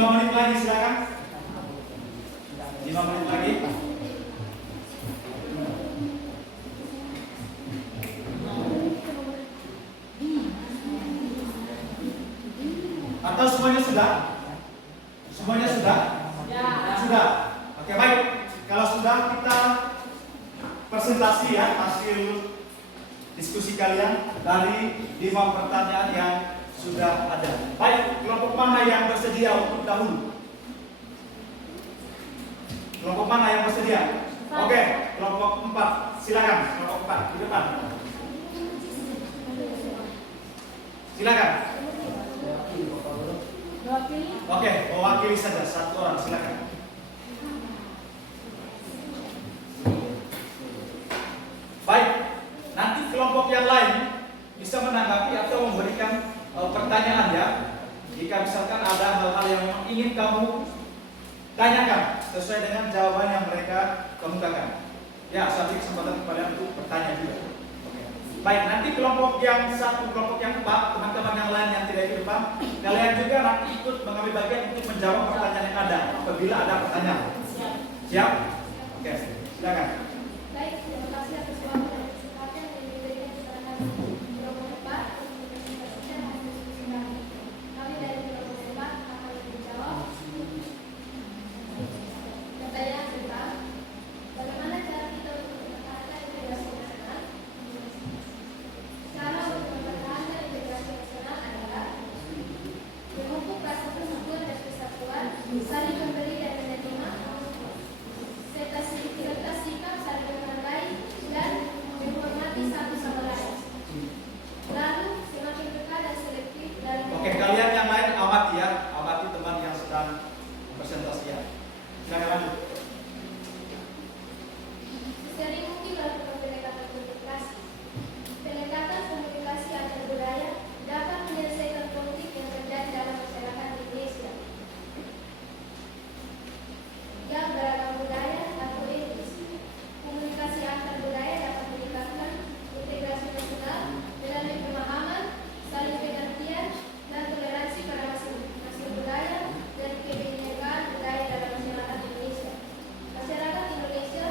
5 menit lagi silakan. 5 menit lagi. Atau semuanya sudah? Semuanya sudah? Sudah. Oke, baik. Kalau sudah, kita presentasi ya hasil diskusi kalian dari 5 pertanyaan yang sudah ada. Baik, kelompok mana yang bersedia untuk dahulu? Kelompok mana yang bersedia? Oke, kelompok 4. Silakan, kelompok 4 di depan. Silakan. Oke, mewakili saja 1 orang, silakan. Baik, nanti kelompok yang lain bisa menanggapi atau memberikan pertanyaan ya. Jika misalkan ada hal-hal yang memang ingin kamu tanyakan sesuai dengan jawaban yang mereka kemukakan. Ya, saya beri kesempatan kepada untuk bertanya juga. Oke. Baik, nanti kelompok yang 1, kelompok yang 4, teman-teman yang lain yang tidak ikut depan, kalian juga nanti ikut mengambil bagian untuk menjawab pertanyaan yang ada apabila ada pertanyaan. Siap? Oke, silakan. Baik, terima kasih atas waktu dan kesempatan yang diberikan kepada kami. Kelompok 4 untuk mempresentasikan hasil diskusi kami. Kami dari kelompok 4 akan menjawab pertanyaan tentang bagaimana cara kita untuk mempertahankan integrasi nasional. Cara untuk mempertahankan integrasi nasional adalah memupuk rasa persatuan dan kesatuan, saling memberi dan menerima, serta serta sikap saling menghargai dan menghormati satu sama lain. Lalu semakin dekat dan selektif dalam. Oke, kalian yang lain amati ya, amati teman yang sedang presentasi ya. Silakan lanjut. Sesering mungkin melakukan pendekatan komunikasi. Pendekatan komunikasi antar budaya dapat menyelesaikan konflik yang terjadi dalam masyarakat Indonesia yang beragam budaya atau etnis. Komunikasi antar budaya dapat meningkatkan integrasi nasional melalui pemahaman, saling pengertian, dan toleransi pada masing-masing budaya dan kebinekaan budaya dalam masyarakat Indonesia. Masyarakat Indonesia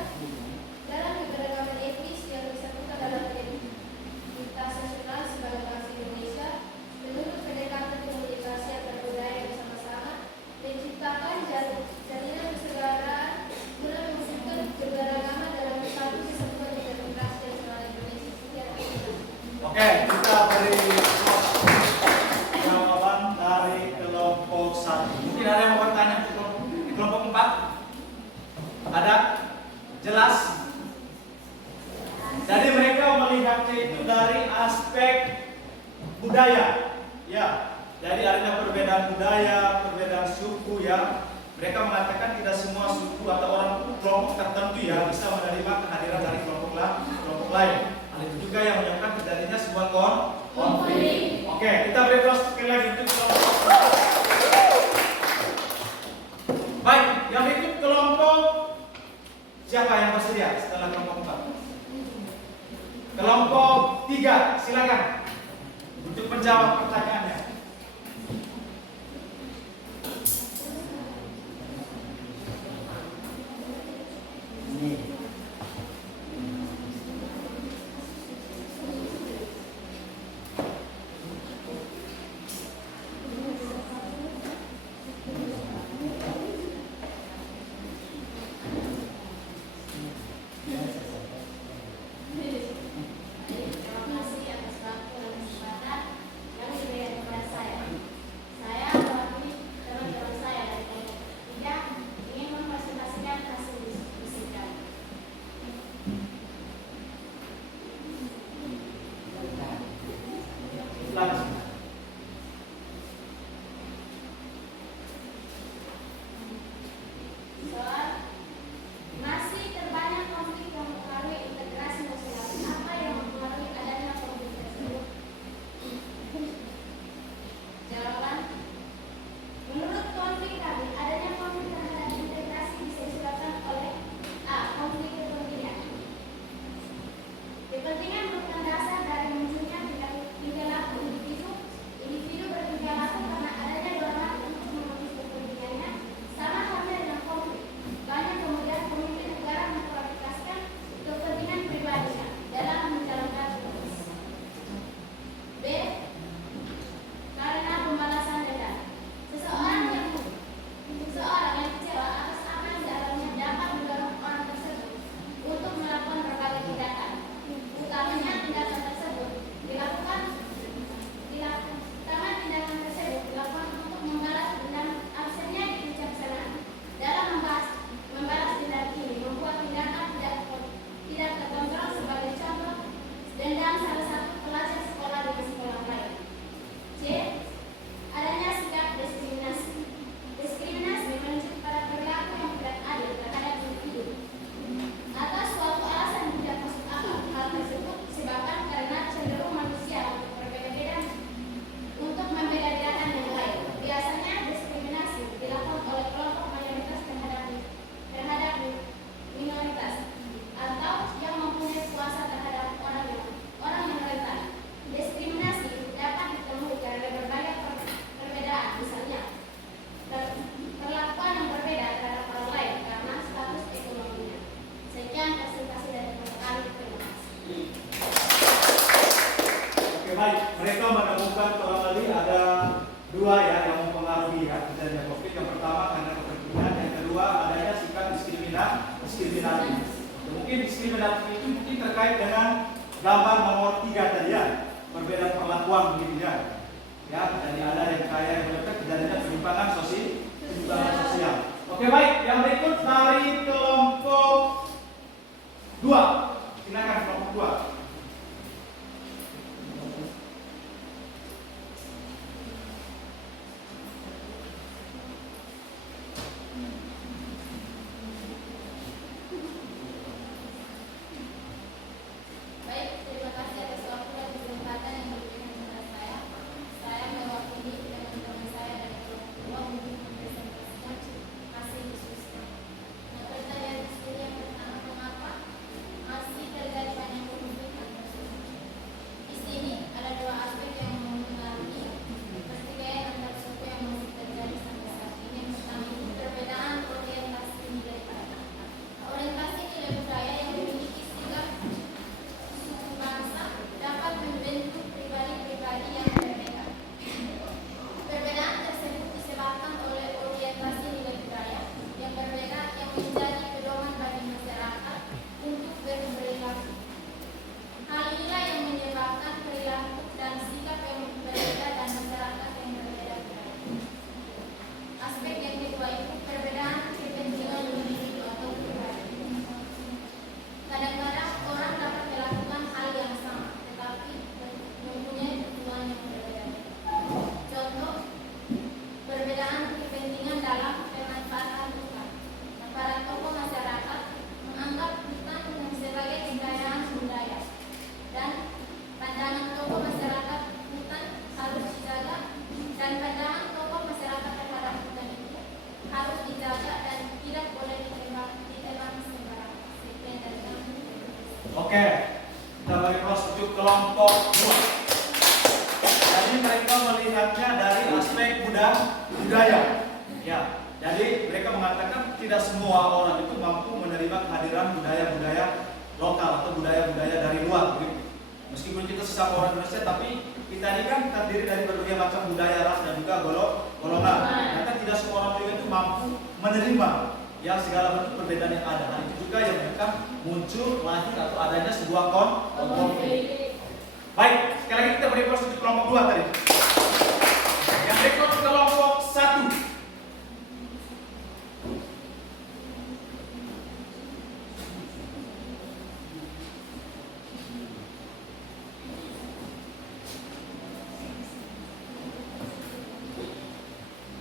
dalam keberagaman etnis yang disatukan dalam identitas nasional sebagai bangsa Indonesia, menurut pendekatan komunikasi antar budaya bersama-sama menciptakan jalinan persaudaraan guna mewujudkan keberagaman dalam satu kesatuan demokrasi nasional Indonesia. Sekian. Oke, kita beri jawaban dari kelompok 1. Mungkin ada yang mau bertanya di kelompok 4? Ada? Jelas? Jadi mereka melihatnya itu dari aspek budaya. Ya, jadi adanya perbedaan budaya, perbedaan suku ya. Mereka mengatakan tidak semua suku atau orang kelompok tertentu ya bisa menerima kehadiran dari kelompok lain. Hal itu juga yang menyebabkan terjadinya sebuah konflik. Oke, kita beri terus sekali lagi untuk kelompok. Baik, yang berikut kelompok siapa yang bersedia setelah kelompok 4? Kelompok 3, silakan untuk menjawab pertanyaannya. Terima kasih atas waktu dan kesempatan. Kami mereka menemukan kurang lebih ada dua ya yang mempengaruhi ya terjadinya konflik. Yang pertama karena kepentingan, yang kedua adanya sikap diskriminatif. Mungkin diskriminatif itu mungkin terkait dengan gambar nomor 3 tadi ya, perbedaan perlakuan begitu ya. Ya, jadi ada yang kaya yang berdekat, terjadinya penyimpangan sosial. Oke baik, yang berikut dari kelompok 2. Silakan kelompok 2. Baik, terima kasih atas waktu dan kesempatan yang diberikan kepada saya. Saya mewakili teman-teman saya dari kelompok 2 untuk mempresentasikan kasih Yesusnya. Nah, pertanyaan di sini yang pertama, mengapa masih terjadi banyak konflik antar suku? Di sini ada dua aspek yang mempengaruhi pertikaian antar suku yang masih terjadi sampai saat ini. Yang pertama itu perbedaan orientasi nilai budaya. Orientasi nilai budaya yang memiliki sikap bangsa dapat membentuk pribadi-pribadi yang berbeda. Perbedaan tersebut disebabkan oleh orientasi nilai budaya yang berbeda yang menjadi pedoman bagi masyarakat untuk berperilaku. Hal inilah yang menyebabkan perilaku dan sikap yang berbeda dan masyarakat yang berbeda. Aspek yang kedua itu perbedaan kepentingan individu atau pribadi. Kadang-kadang orang dapat melakukan hal yang sama, tetapi mempunyai tujuan yang berbeda. Contoh, perbedaan kepentingan dalam pemanfaatan hutan. Para tokoh masyarakat menganggap hutan sebagai kekayaan budaya, dan pandangan tokoh masyarakat hutan harus dijaga, dan pandangan tokoh masyarakat terhadap hutan itu harus dijaga dan tidak boleh ditebang sembarangan. Sekian dari kami. Oke, kita balik masuk kelompok 2. Jadi mereka melihatnya dari aspek budaya. Ya, jadi mereka mengatakan tidak semua orang itu mampu menerima kehadiran budaya-budaya lokal atau budaya-budaya dari luar. Gitu. Meskipun kita sesama orang Indonesia, tapi kita ini kan terdiri dari berbagai macam budaya, ras dan juga golongan. Ternyata tidak semua orang juga itu mampu menerima ya segala bentuk perbedaan yang ada. Hal itu juga yang mereka muncul lahir atau adanya sebuah konflik. Baik, sekali lagi kita beri proses untuk kelompok 2 tadi. Yang berikut kelompok 1.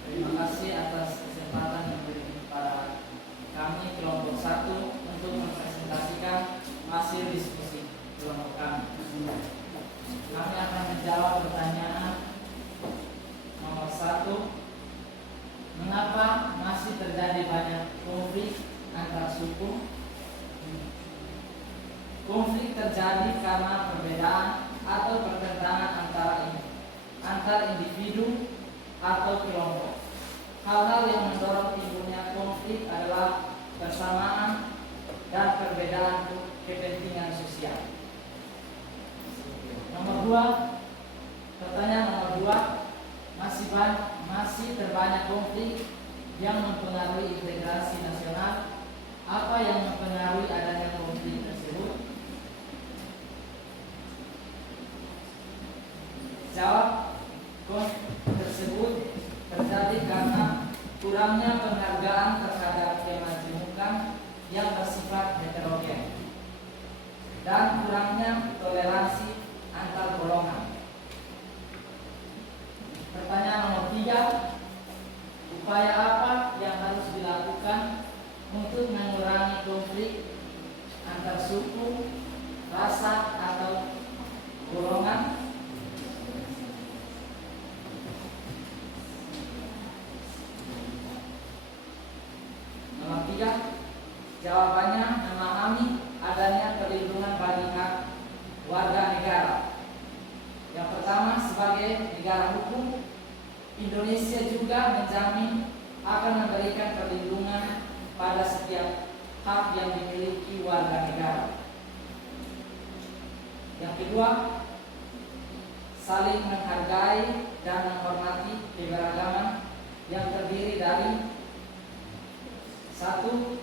Terima kasih atas kesempatan yang diberikan kepada kami kelompok 1 untuk mempresentasikan hasil diskusi kelompok kami. Kami akan menjawab pertanyaan nomor 1. Mengapa masih terjadi banyak konflik antar suku? Konflik terjadi karena perbedaan atau pertentangan antar individu atau kelompok. Hal-hal yang mendorong timbulnya konflik adalah persamaan dan perbedaan kepentingan sosial. Nomor 2, pertanyaan nomor 2, masih terbanyak konflik yang mempengaruhi integrasi nasional. Apa yang mempengaruhi adanya konflik tersebut? Jawab, konflik tersebut terjadi karena kurangnya penghargaan terhadap kemajemukan yang bersifat heterogen dan kurangnya toleransi antar golongan. Pertanyaan nomor 3, upaya apa yang harus dilakukan untuk mengurangi konflik antar suku, rasa, atau golongan? Nomor 3, jawabannya memahami adanya perlindungan bagi hak warga negara. Yang pertama, sebagai negara hukum, Indonesia juga menjamin akan memberikan perlindungan pada setiap hak yang dimiliki warga negara. Yang kedua, saling menghargai dan menghormati keberagaman yang terdiri dari satu,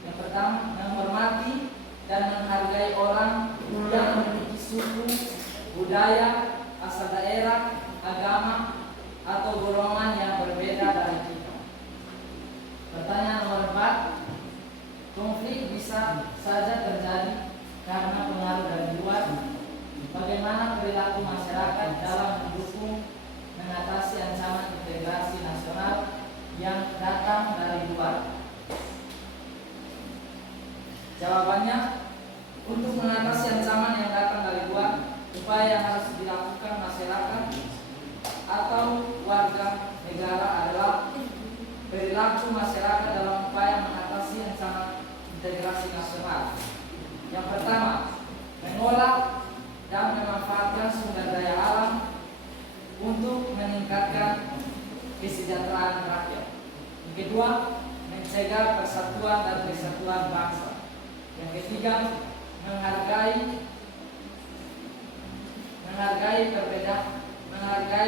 yang pertama, menghormati dan menghargai orang yang memiliki suku, budaya, asal daerah, agama, atau golongan yang berbeda dari kita. Pertanyaan nomor 4, konflik bisa saja terjadi karena pengaruh dari luar. Bagaimana perilaku masyarakat dalam mendukung mengatasi ancaman integrasi nasional yang datang dari luar? Jawabannya, untuk mengatasi ancaman yang datang dari luar, upaya yang harus dilakukan masyarakat atau warga negara adalah perilaku masyarakat dalam upaya mengatasi ancaman integrasi nasional. Yang pertama, mengolah dan memanfaatkan sumber daya alam untuk meningkatkan kesejahteraan rakyat. Yang kedua, mencegah persatuan dan kesatuan bangsa. Yang ketiga, menghargai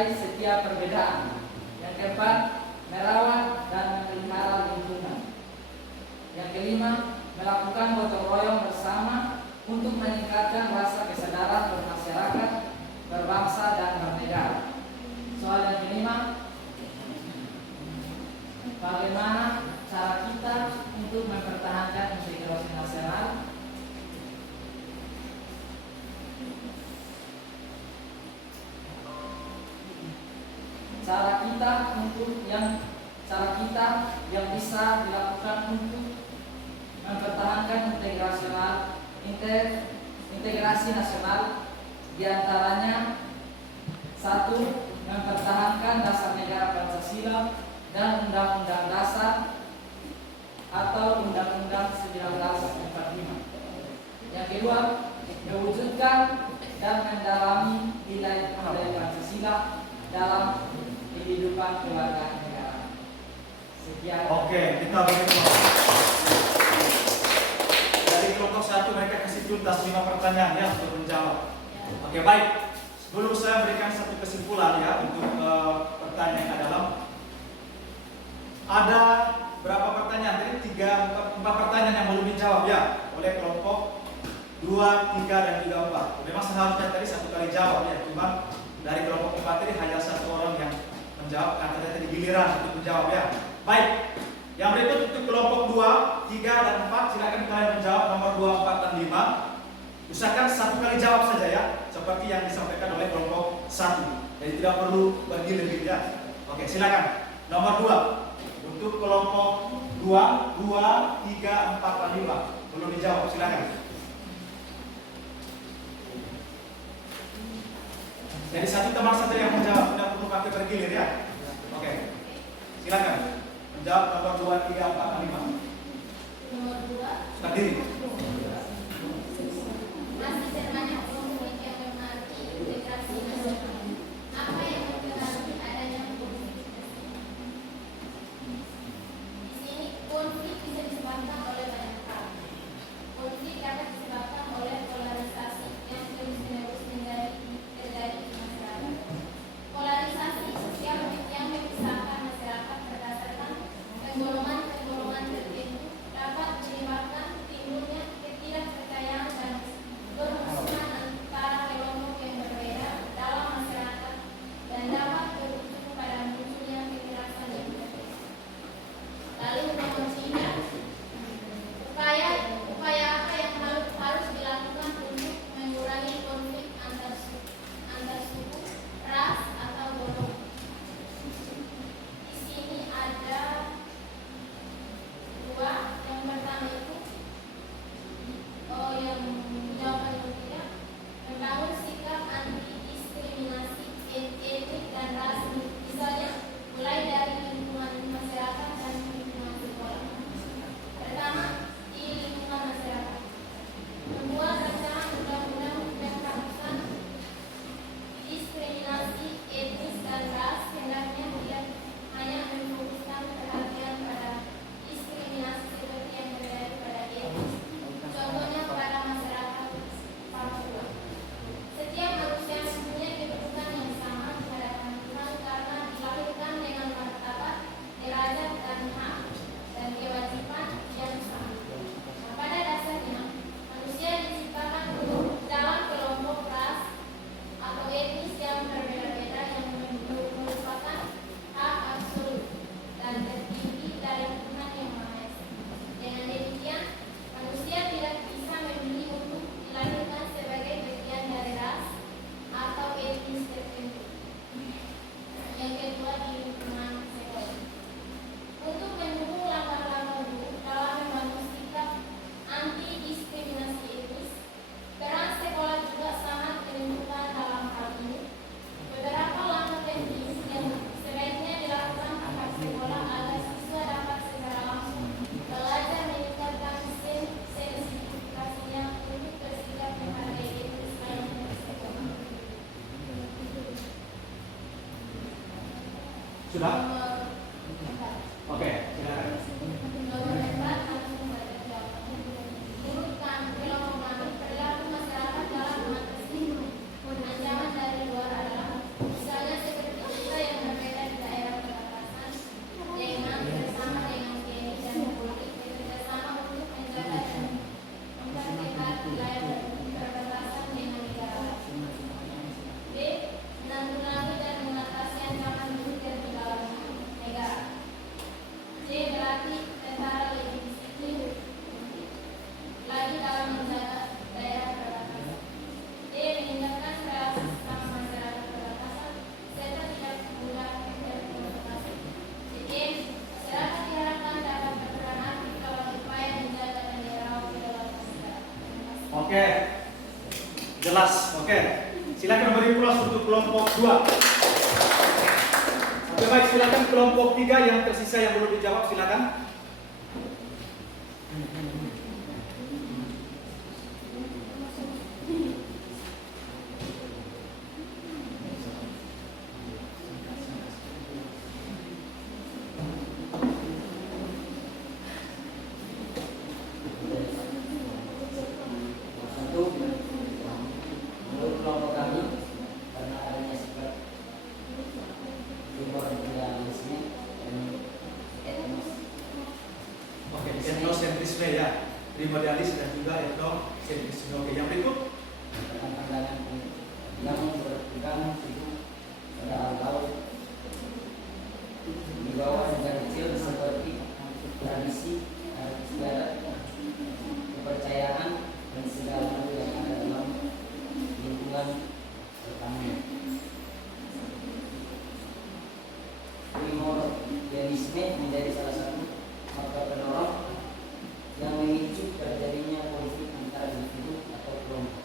setiap perbedaan. Yang keempat, merawat dan memelihara lingkungan. Yang kelima, melakukan gotong royong bersama untuk meningkatkan rasa kesadaran bermasyarakat, berbangsa, dan bernegara. Soal yang kelima, bagaimana cara kita untuk mempertahankan integrasi nasional? Cara kita yang bisa dilakukan untuk mempertahankan integrasi nasional diantaranya: satu, mempertahankan dasar negara Pancasila dan Undang-Undang Dasar atau Undang-Undang 1945. Yang kedua, mewujudkan dan mendalami nilai-nilai Pancasila dalam kehidupan kewarganegaraan. Sekian. Oke, kita beri dari kelompok 1 mereka kasih tuntas 5 pertanyaan ya untuk menjawab. Oke, baik. Sebelum saya berikan satu kesimpulan ya untuk pertanyaan yang dalam, ada berapa pertanyaan? Tadi 4 pertanyaan yang belum dijawab ya oleh kelompok 2, 3, dan juga 4. Memang seharusnya tadi 1 kali jawab ya, cuma dari kelompok 4 ini hanya 1 orang yang menjawab, karena tadi giliran untuk menjawab ya. Baik, yang berikut untuk kelompok 2, 3, dan 4, silakan kalian menjawab nomor 2, 4, dan 5. Usahakan 1 kali jawab saja ya, seperti yang disampaikan oleh kelompok 1. Jadi tidak perlu bagi lebih ya. Oke, silakan. Nomor 2 untuk kelompok 2, 3, 4, dan 5 belum dijawab, silakan. Jadi 1 teman saja yang menjawab, tidak perlu pakai bergilir ya. Oke, silakan menjawab nomor 2, 3, 4, dan 5. Nomor 2. Berdiri. Masih terbanyak konflik yang mempengaruhi integrasi nasional. Apa yang mempengaruhi adanya konflik? Di sini konflik bisa disebabkan oleh banyak hal. Konflik dapat disebabkan oleh polarisasi yang terus-menerus terjadi di masyarakat. Polarisasi sosial yang memisahkan masyarakat berdasarkan penggolongan tertentu dapat menyebabkan timbulnya Sudah? Nomor 4. Oke, silakan. Nomor 4 langsung membaca jawabannya. Urutkan kelompok kami perilaku masyarakat dalam mengatasi ancaman dari luar adalah misalnya seperti kita yang berbeda di daerah perbatasan dengan bersama dengan TNI dan Polri bekerjasama untuk menjaga dan memperketat wilayah perbatasan dengan negara lain. B. Menanggulangi dan mengatasi ancaman nuklir di dalam negara. C. Berarti tentara lebih disiplin lagi dalam menjaga daerah perbatasan. D. Meningkatkan relasi sesama masyarakat perbatasan serta tidak menggunakan provokasi. C. Masyarakat diharapkan dapat berperan aktif dalam upaya menjaga dan merawat kedaulatan negara. Oke. Jelas. Oke. Silakan beri plus untuk kelompok 2. Oke, baik, silakan kelompok 3 yang tersisa yang belum dijawab, silakan. Satu, menurut kelompok kami karena adanya sifat primordialisme dan etnos. Oke, etnosentrisme ya. Primordialis dan juga etnosentrisme. Oke, yang berikut. Dengan pandangan yang berpegang teguh pada al-qaul di bawah negara kecil seperti tradisi, adat istiadat, kepercayaan dan segala hal yang ada dalam lingkungan pertanian. Primordialisme menjadi salah satu faktor pendorong yang memicu terjadinya konflik antar individu atau kelompok.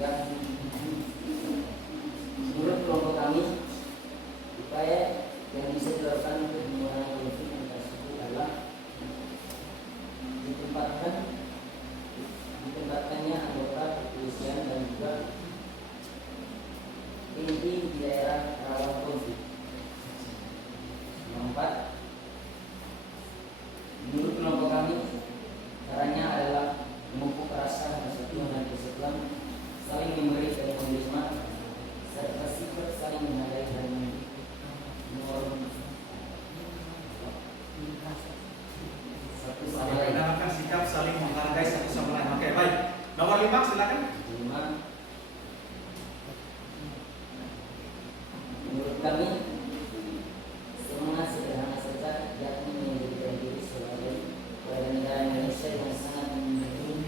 Yang menurut kelompok kami, upaya yang bisa dilakukan untuk mengurangi konflik antar suku adalah ditempatkannya anggota kepolisian dan juga TNI di daerah rawan konflik. Yang 4, menurut kelompok kami, caranya adalah memupuk rasa persatuan dan kesatuan, saling memberi dan menerima, serta sifat saling menghargai dan menghormati satu sama lain. Menanamkan sikap saling menghargai satu sama lain. Oke, baik. Nomor 5, silakan. 5, menurut kami semangat sederhana saja, yakni menjadikan diri sebagai warga negara Indonesia yang sangat menjunjung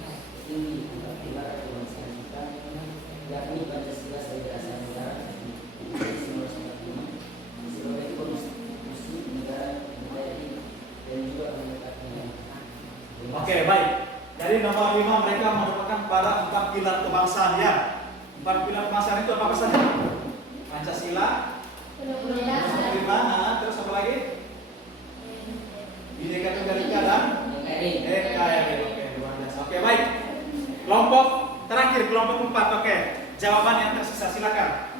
tinggi pilar kebangsaan kita, yakni Pancasila sebagai dasar negara 1945 sebagai konstitusi negara NKRI dan juga mendekatnya. Oke, baik. Dari nomor 5 mereka merupakan pada 4 pilar kebangsaan ya. 4 pilar kebangsaan itu apa saja? Pancasila, Prima, terus apa lagi? Bhinneka Tunggal Ika dan NKRI. Oke, luar biasa. Oke, baik. Kelompok terakhir, kelompok 4. Oke, jawaban yang tersisa silakan.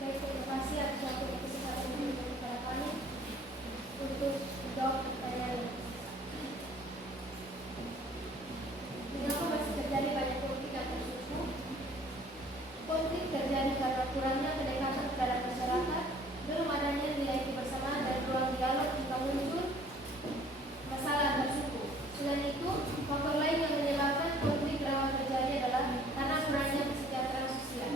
Baik, terima kasih atas waktu dan kesempatan yang diberikan kepada kami untuk menjawab pertanyaan ini. Mengapa masih terjadi banyak konflik antar suku? Konflik terjadi karena kurangnya kedekatan terhadap masyarakat, belum adanya nilai kebersamaan dan ruang dialog jika muncul masalah antar suku. Selain itu, faktor lain yang menyebabkan konflik rawan terjadi adalah karena kurangnya kesejahteraan sosial.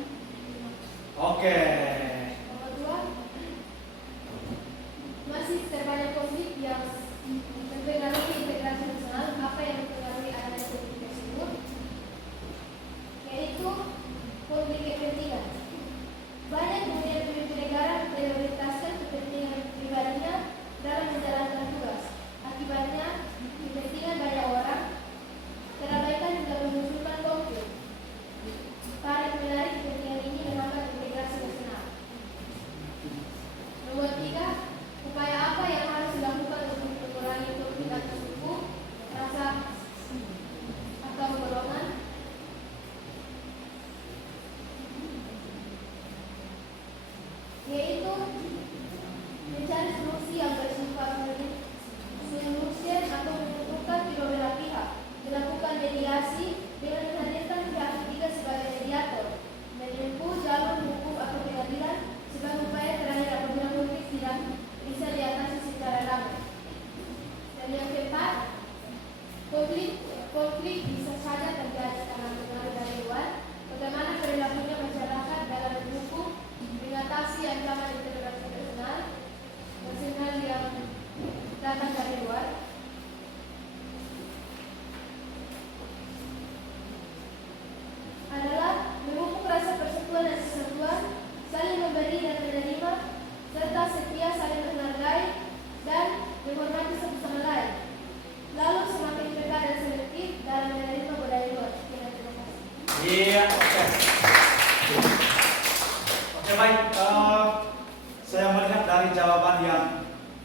jawaban yang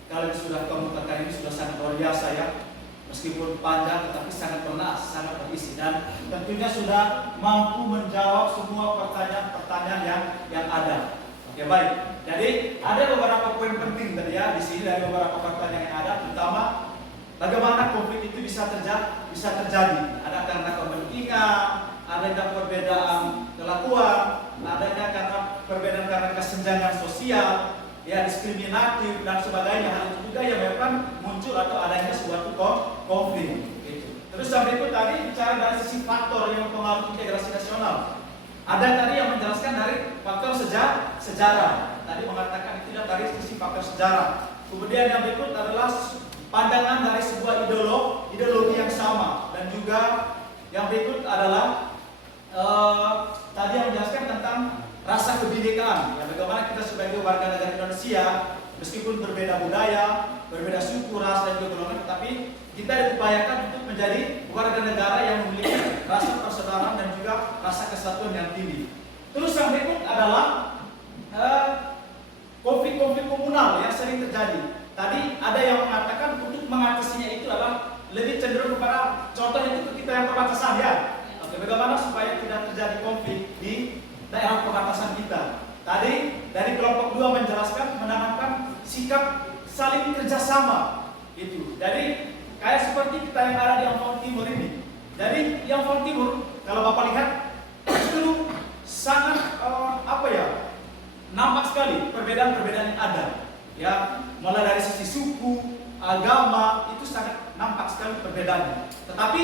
kalian sudah kemukakan ini sudah sangat luar biasa ya. Meskipun panjang tetapi sangat bernas, sangat berisi, dan tentunya sudah mampu menjawab semua pertanyaan-pertanyaan yang ada. Oke, baik. Jadi ada beberapa poin penting tadi ya di sini dari beberapa pertanyaan yang ada, terutama bagaimana konflik itu bisa terjadi. Ada karena kepentingan, adanya perbedaan kelakuan, adanya karena perbedaan karena kesenjangan sosial, ya diskriminatif dan sebagainya. Hal itu juga yang menyebabkan muncul atau adanya suatu konflik. Gitu. Terus sampai itu tadi bicara dari sisi faktor yang mempengaruhi integrasi nasional. Ada tadi yang menjelaskan dari faktor sejarah. Tadi mengatakan itu dari sisi faktor sejarah. Kemudian yang berikut adalah pandangan dari sebuah ideologi yang sama, dan juga yang berikut adalah tadi yang menjelaskan tentang rasa kebinekaan. Ya, bagaimana kita sebagai warga negara Indonesia meskipun berbeda budaya, berbeda suku, ras dan juga golongan, tetapi kita diupayakan untuk menjadi warga negara yang memiliki rasa persaudaraan dan juga rasa kesatuan yang tinggi. Terus yang berikut adalah konflik-konflik komunal yang sering terjadi. Tadi ada yang mengatakan untuk mengatasinya itu adalah lebih cenderung kepada contohnya itu kita yang perbatasan ya. Oke, bagaimana supaya tidak terjadi konflik di daerah perbatasan kita. Tadi dari kelompok 2 menjelaskan menanamkan sikap saling kerjasama itu. Jadi kayak seperti kita yang ada di Ampang Timur ini. Jadi di Ampang Timur kalau Bapak lihat justru sangat nampak sekali perbedaan-perbedaan yang ada. Ya, mulai dari sisi suku, agama itu sangat nampak sekali perbedaannya. Tetapi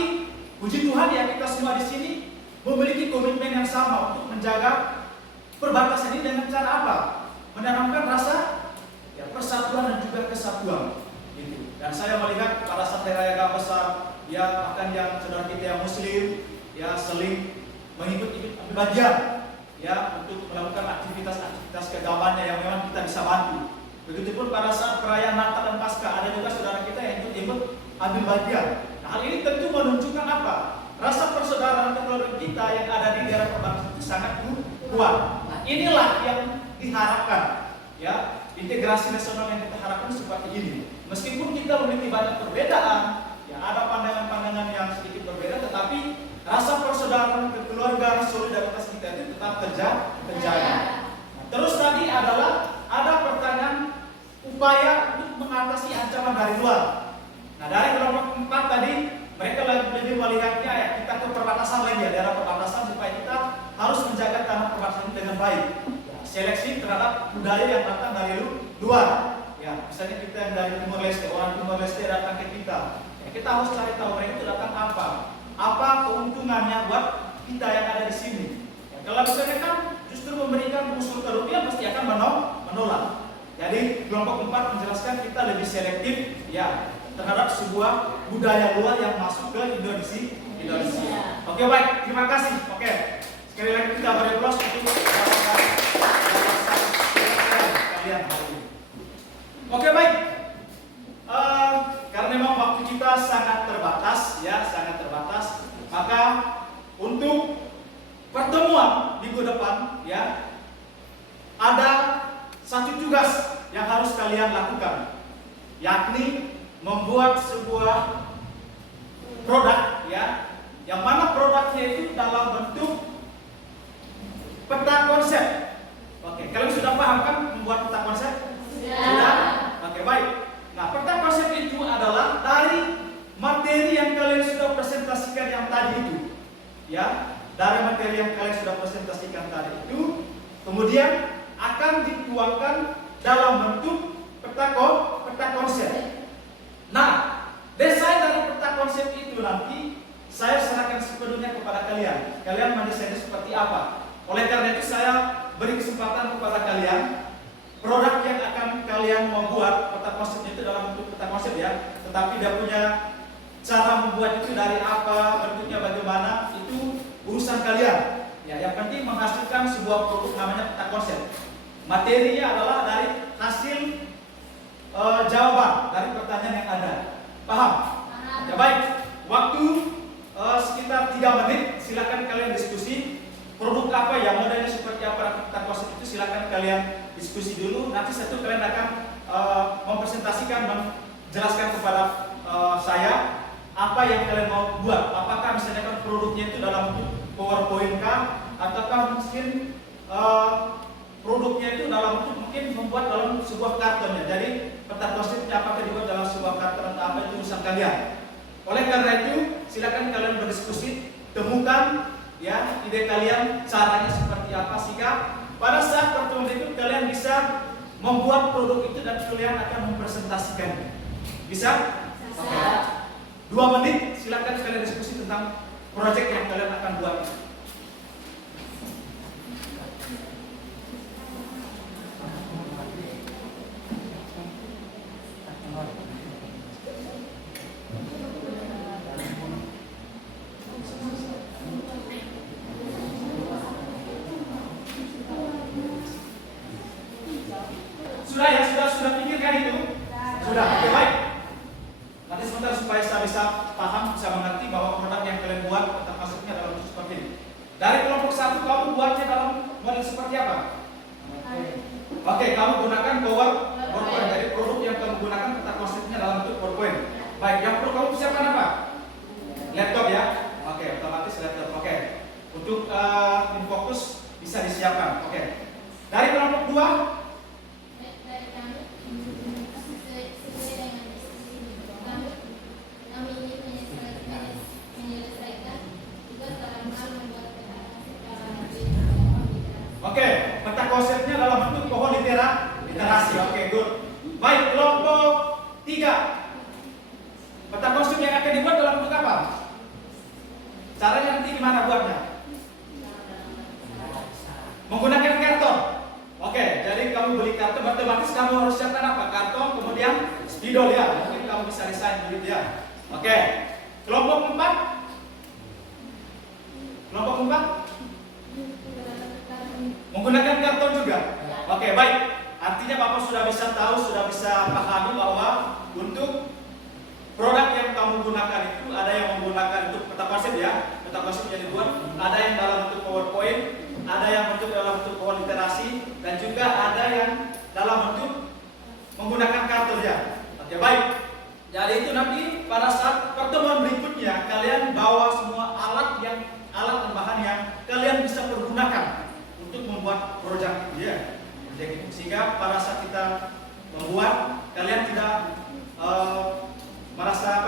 puji Tuhan ya kita semua di sini memiliki komitmen yang sama untuk menjaga perbatasan ini dengan cara apa? Menanamkan rasa persatuan dan juga kesatuan. Gitu. Dan saya melihat pada saat hari raya besar, ya bahkan yang saudara kita yang Muslim, ya seling mengikut ambil bagian, ya untuk melakukan aktivitas keagamaan yang memang kita bisa bantu. Begitupun pada saat perayaan Natal dan Paskah, ada juga saudara kita yang ikut ambil bagian. Nah, hal ini tentu menunjukkan apa? Rasa persaudaraan kekeluargaan kita yang ada di daerah perbatasan itu sangat kuat. Nah, inilah yang diharapkan, ya integrasi nasional yang kita harapkan seperti ini. Meskipun kita memiliki banyak perbedaan, ya ada pandangan-pandangan yang sedikit berbeda, tetapi rasa persaudaraan kekeluargaan, solidaritas kita itu tetap terjaga. Nah, terus tadi adalah ada pertanyaan upaya untuk mengatasi ancaman dari luar. Nah, dari kelompok 4 tadi mereka lebih melihatnya ya kita ke perbatasan lagi ya, daerah perbatasan supaya kita harus menjaga tanah perbatasan dengan baik. Ya, seleksi terhadap budaya yang datang dari luar. Ya, misalnya kita yang dari Timor Leste, orang Timor Leste datang ke kita. Ya, kita harus cari tahu mereka itu datang apa. Apa keuntungannya buat kita yang ada di sini. Ya, kalau misalnya kan justru memberikan unsur kerugian pasti akan menolak. Jadi kelompok 4 menjelaskan kita lebih selektif ya terhadap sebuah budaya luar yang masuk ke Indonesia. Oke, baik, terima kasih. Oke, sekali lagi kita beri aplaus untuk kalian hari ini. Oke, baik. Karena memang waktu kita sangat terbatas, ya sangat terbatas, maka untuk pertemuan minggu depan, ya ada satu tugas yang harus kalian lakukan, yakni membuat sebuah produk, ya, yang mana produknya itu dalam bentuk peta konsep. Oke, kalian sudah paham kan membuat peta konsep? Sudah. Oke, baik. Nah, peta konsep itu adalah dari materi yang kalian sudah presentasikan yang tadi itu, ya, dari materi yang kalian sudah presentasikan tadi itu, kemudian akan dituangkan dalam bentuk peta konsep. Nah, desain dari peta konsep itu nanti saya serahkan sepenuhnya kepada kalian. Kalian mendesainnya seperti apa? Oleh karena itu saya beri kesempatan kepada kalian, produk yang akan kalian membuat peta konsepnya itu dalam bentuk peta konsep ya. Tetapi dia punya cara membuat itu dari apa, bentuknya bagaimana, itu urusan kalian. Ya, yang penting menghasilkan sebuah produk namanya peta konsep. Materinya adalah dari hasil jawaban dari pertanyaan yang ada. Paham? Ya, baik. Waktu sekitar 3 menit. Silakan kalian diskusi. Produk apa ya, modelnya seperti apa, peta konsep itu silakan kalian diskusi dulu. Nanti satu kalian akan silakan menjelaskan kepada saya apa yang kalian mau buat. Apakah misalnya kan produknya itu dalam bentuk PowerPoint kah, ataukah mungkin produknya itu dalam bentuk mungkin membuat dalam sebuah kartonnya. Jadi peta konsepnya apakah dibuat dalam sebuah karton atau apa, itu urusan kalian. Oleh karena itu silakan kalian berdiskusi, temukan ya ide kalian, caranya seperti apa, sehingga pada saat pertemuan itu kalian bisa membuat produk itu dan kalian akan mempresentasikan. Bisa? Oke. 2 menit silakan kalian diskusi tentang proyek yang kalian akan buat. Sudah ya, sudah pikirkan itu? Sudah, oke baik. Nanti sebentar supaya saya bisa paham, bisa mengerti bahwa produk yang kalian buat tentang masuknya dalam bentuk seperti ini. Dari kelompok 1 kamu buatnya dalam model seperti apa? Oke, kamu gunakan PowerPoint. Jadi produk yang kamu gunakan tentang konsepnya dalam bentuk PowerPoint. Baik, yang perlu kamu siapkan apa? Laptop ya? Oke, otomatis laptop. Oke, untuk InFocus bisa disiapkan. Oke. Dari kelompok 2 Dari kami, sesuai dengan diskusi kami ingin menyelesaikan tugas dalam hal membuat peta Oke, peta konsepnya dalam bentuk pohon literasi. Oke, good. Baik, kelompok 3. Peta konsep yang akan dibuat dalam bentuk apa? Caranya nanti gimana buatnya? Menggunakan karton. Oke, jadi kamu beli karton, otomatis kamu harus siapkan apa? Karton, kemudian spidol ya. Mungkin kamu bisa desain begitu ya. Oke, kelompok 4. Kelompok 4 menggunakan karton juga. Oke, baik. Artinya Bapak sudah bisa tahu, sudah bisa pahami bahwa untuk produk yang kamu gunakan itu ada yang menggunakan untuk peta konsep ya. Peta konsep yang dibuat, ada yang dalam bentuk PowerPoint, ada yang bentuk dalam bentuk pohon literasi, dan juga ada yang dalam bentuk menggunakan karton ya. Oke, baik. Jadi itu nanti pada saat pertemuan berikutnya kalian bawa semua alat dan bahan yang kalian bisa pergunakan untuk membuat proyek itu ya. Sehingga pada saat kita membuat, kalian tidak merasa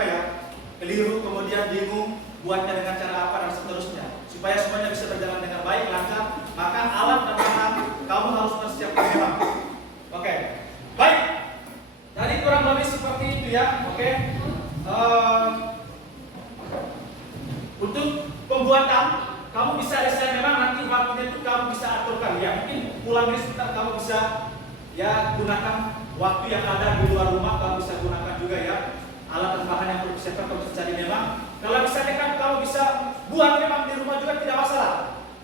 keliru, kemudian bingung buatnya dengan cara apa dan seterusnya. Supaya semuanya bisa berjalan dengan baik, lancar, maka alat dan bahan kamu harus persiapkan memang. Oke, baik. Jadi kurang lebih seperti itu ya. Oke. Untuk pembuatan kamu bisa desain, memang nanti waktunya itu kamu bisa aturkan ya. Mungkin pulang ini sebentar kamu bisa ya gunakan waktu yang ada di luar rumah, kamu bisa gunakan juga ya. Alat dan bahan yang perlu disiapkan kamu bisa cari memang. Kalau misalnya kan kamu bisa buat memang di rumah juga tidak masalah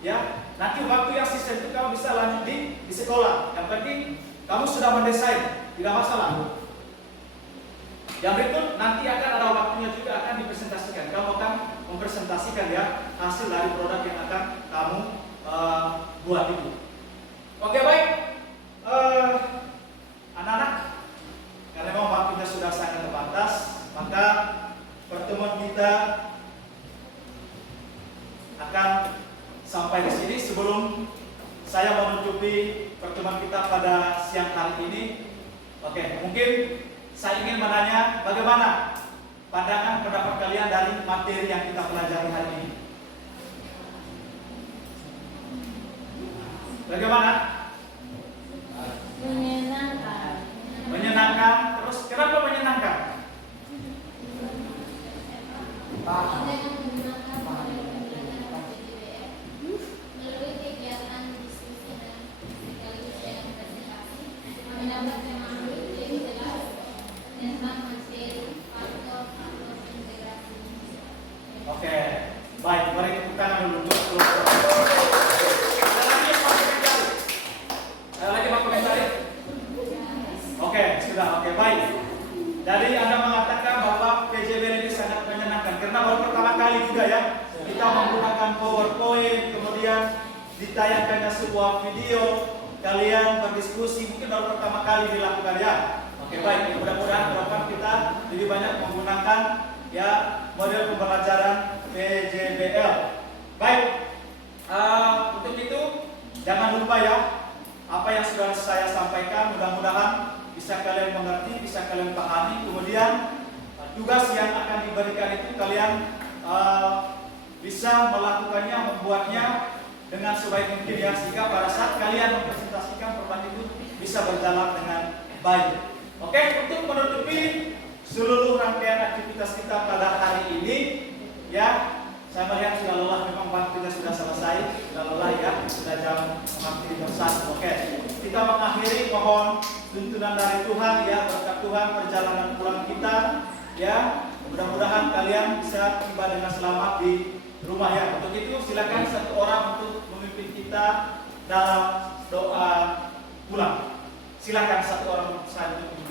ya. Nanti waktu yang sisa itu kamu bisa lanjut di sekolah. Yang penting kamu sudah mendesain, tidak masalah. Yang berikut nanti akan ada waktunya juga akan dipresentasikan. Kamu akan mempresentasikan ya hasil dari produk yang akan kamu buat itu. Oke, baik. Anak-anak, karena memang waktunya sudah sangat terbatas, maka pertemuan kita akan sampai di sini. Sebelum saya menutupi pertemuan kita pada siang hari ini, oke, mungkin saya ingin menanya bagaimana pandangan pendapat kalian dari materi yang kita pelajari hari ini. Bagaimana? Menyenangkan. Menyenangkan. Terus kenapa menyenangkan? Dengan menggunakan model pembelajaran PJBR melalui kegiatan diskusi dan sekaligus dengan presentasi, kami dapat memahami lebih jelas tentang materi faktor integrasi. Oke, baik. Mari tepuk tangan dulu untuk Ada lagi yang mau komentari? Ada lagi mau komentari? Oke, sudah. Oke, baik. Jadi Anda mengatakan bahwa PJBR ini sangat menyenangkan karena baru pertama kali juga ya kita menggunakan PowerPoint, kemudian ditayangkannya sebuah video, kalian berdiskusi, mungkin baru pertama kali dilakukan ya. Oke, baik. Mudah-mudahan lebih banyak menggunakan ya model pembelajaran PJBL. Baik, untuk itu jangan lupa ya apa yang sudah saya sampaikan, mudah-mudahan bisa kalian mengerti, bisa kalian pahami. Kemudian tugas yang akan diberikan itu kalian bisa melakukannya, membuatnya dengan sebaik mungkin ya, sehingga pada saat kalian mempresentasikan perban itu bisa berjalan dengan baik. Oke, untuk menutupi seluruh rangkaian aktivitas kita pada hari ini ya, saya melihat sudah lelah, memang waktu kita sudah selesai, sudah lelah ya, sudah jam 6:31. Oke, kita mengakhiri, mohon tuntunan dari Tuhan ya, berkat Tuhan perjalanan pulang kita ya, mudah-mudahan kalian bisa tiba dengan selamat di rumah ya. Untuk itu silakan satu orang untuk memimpin kita dalam doa pulang. Silakan satu orang untuk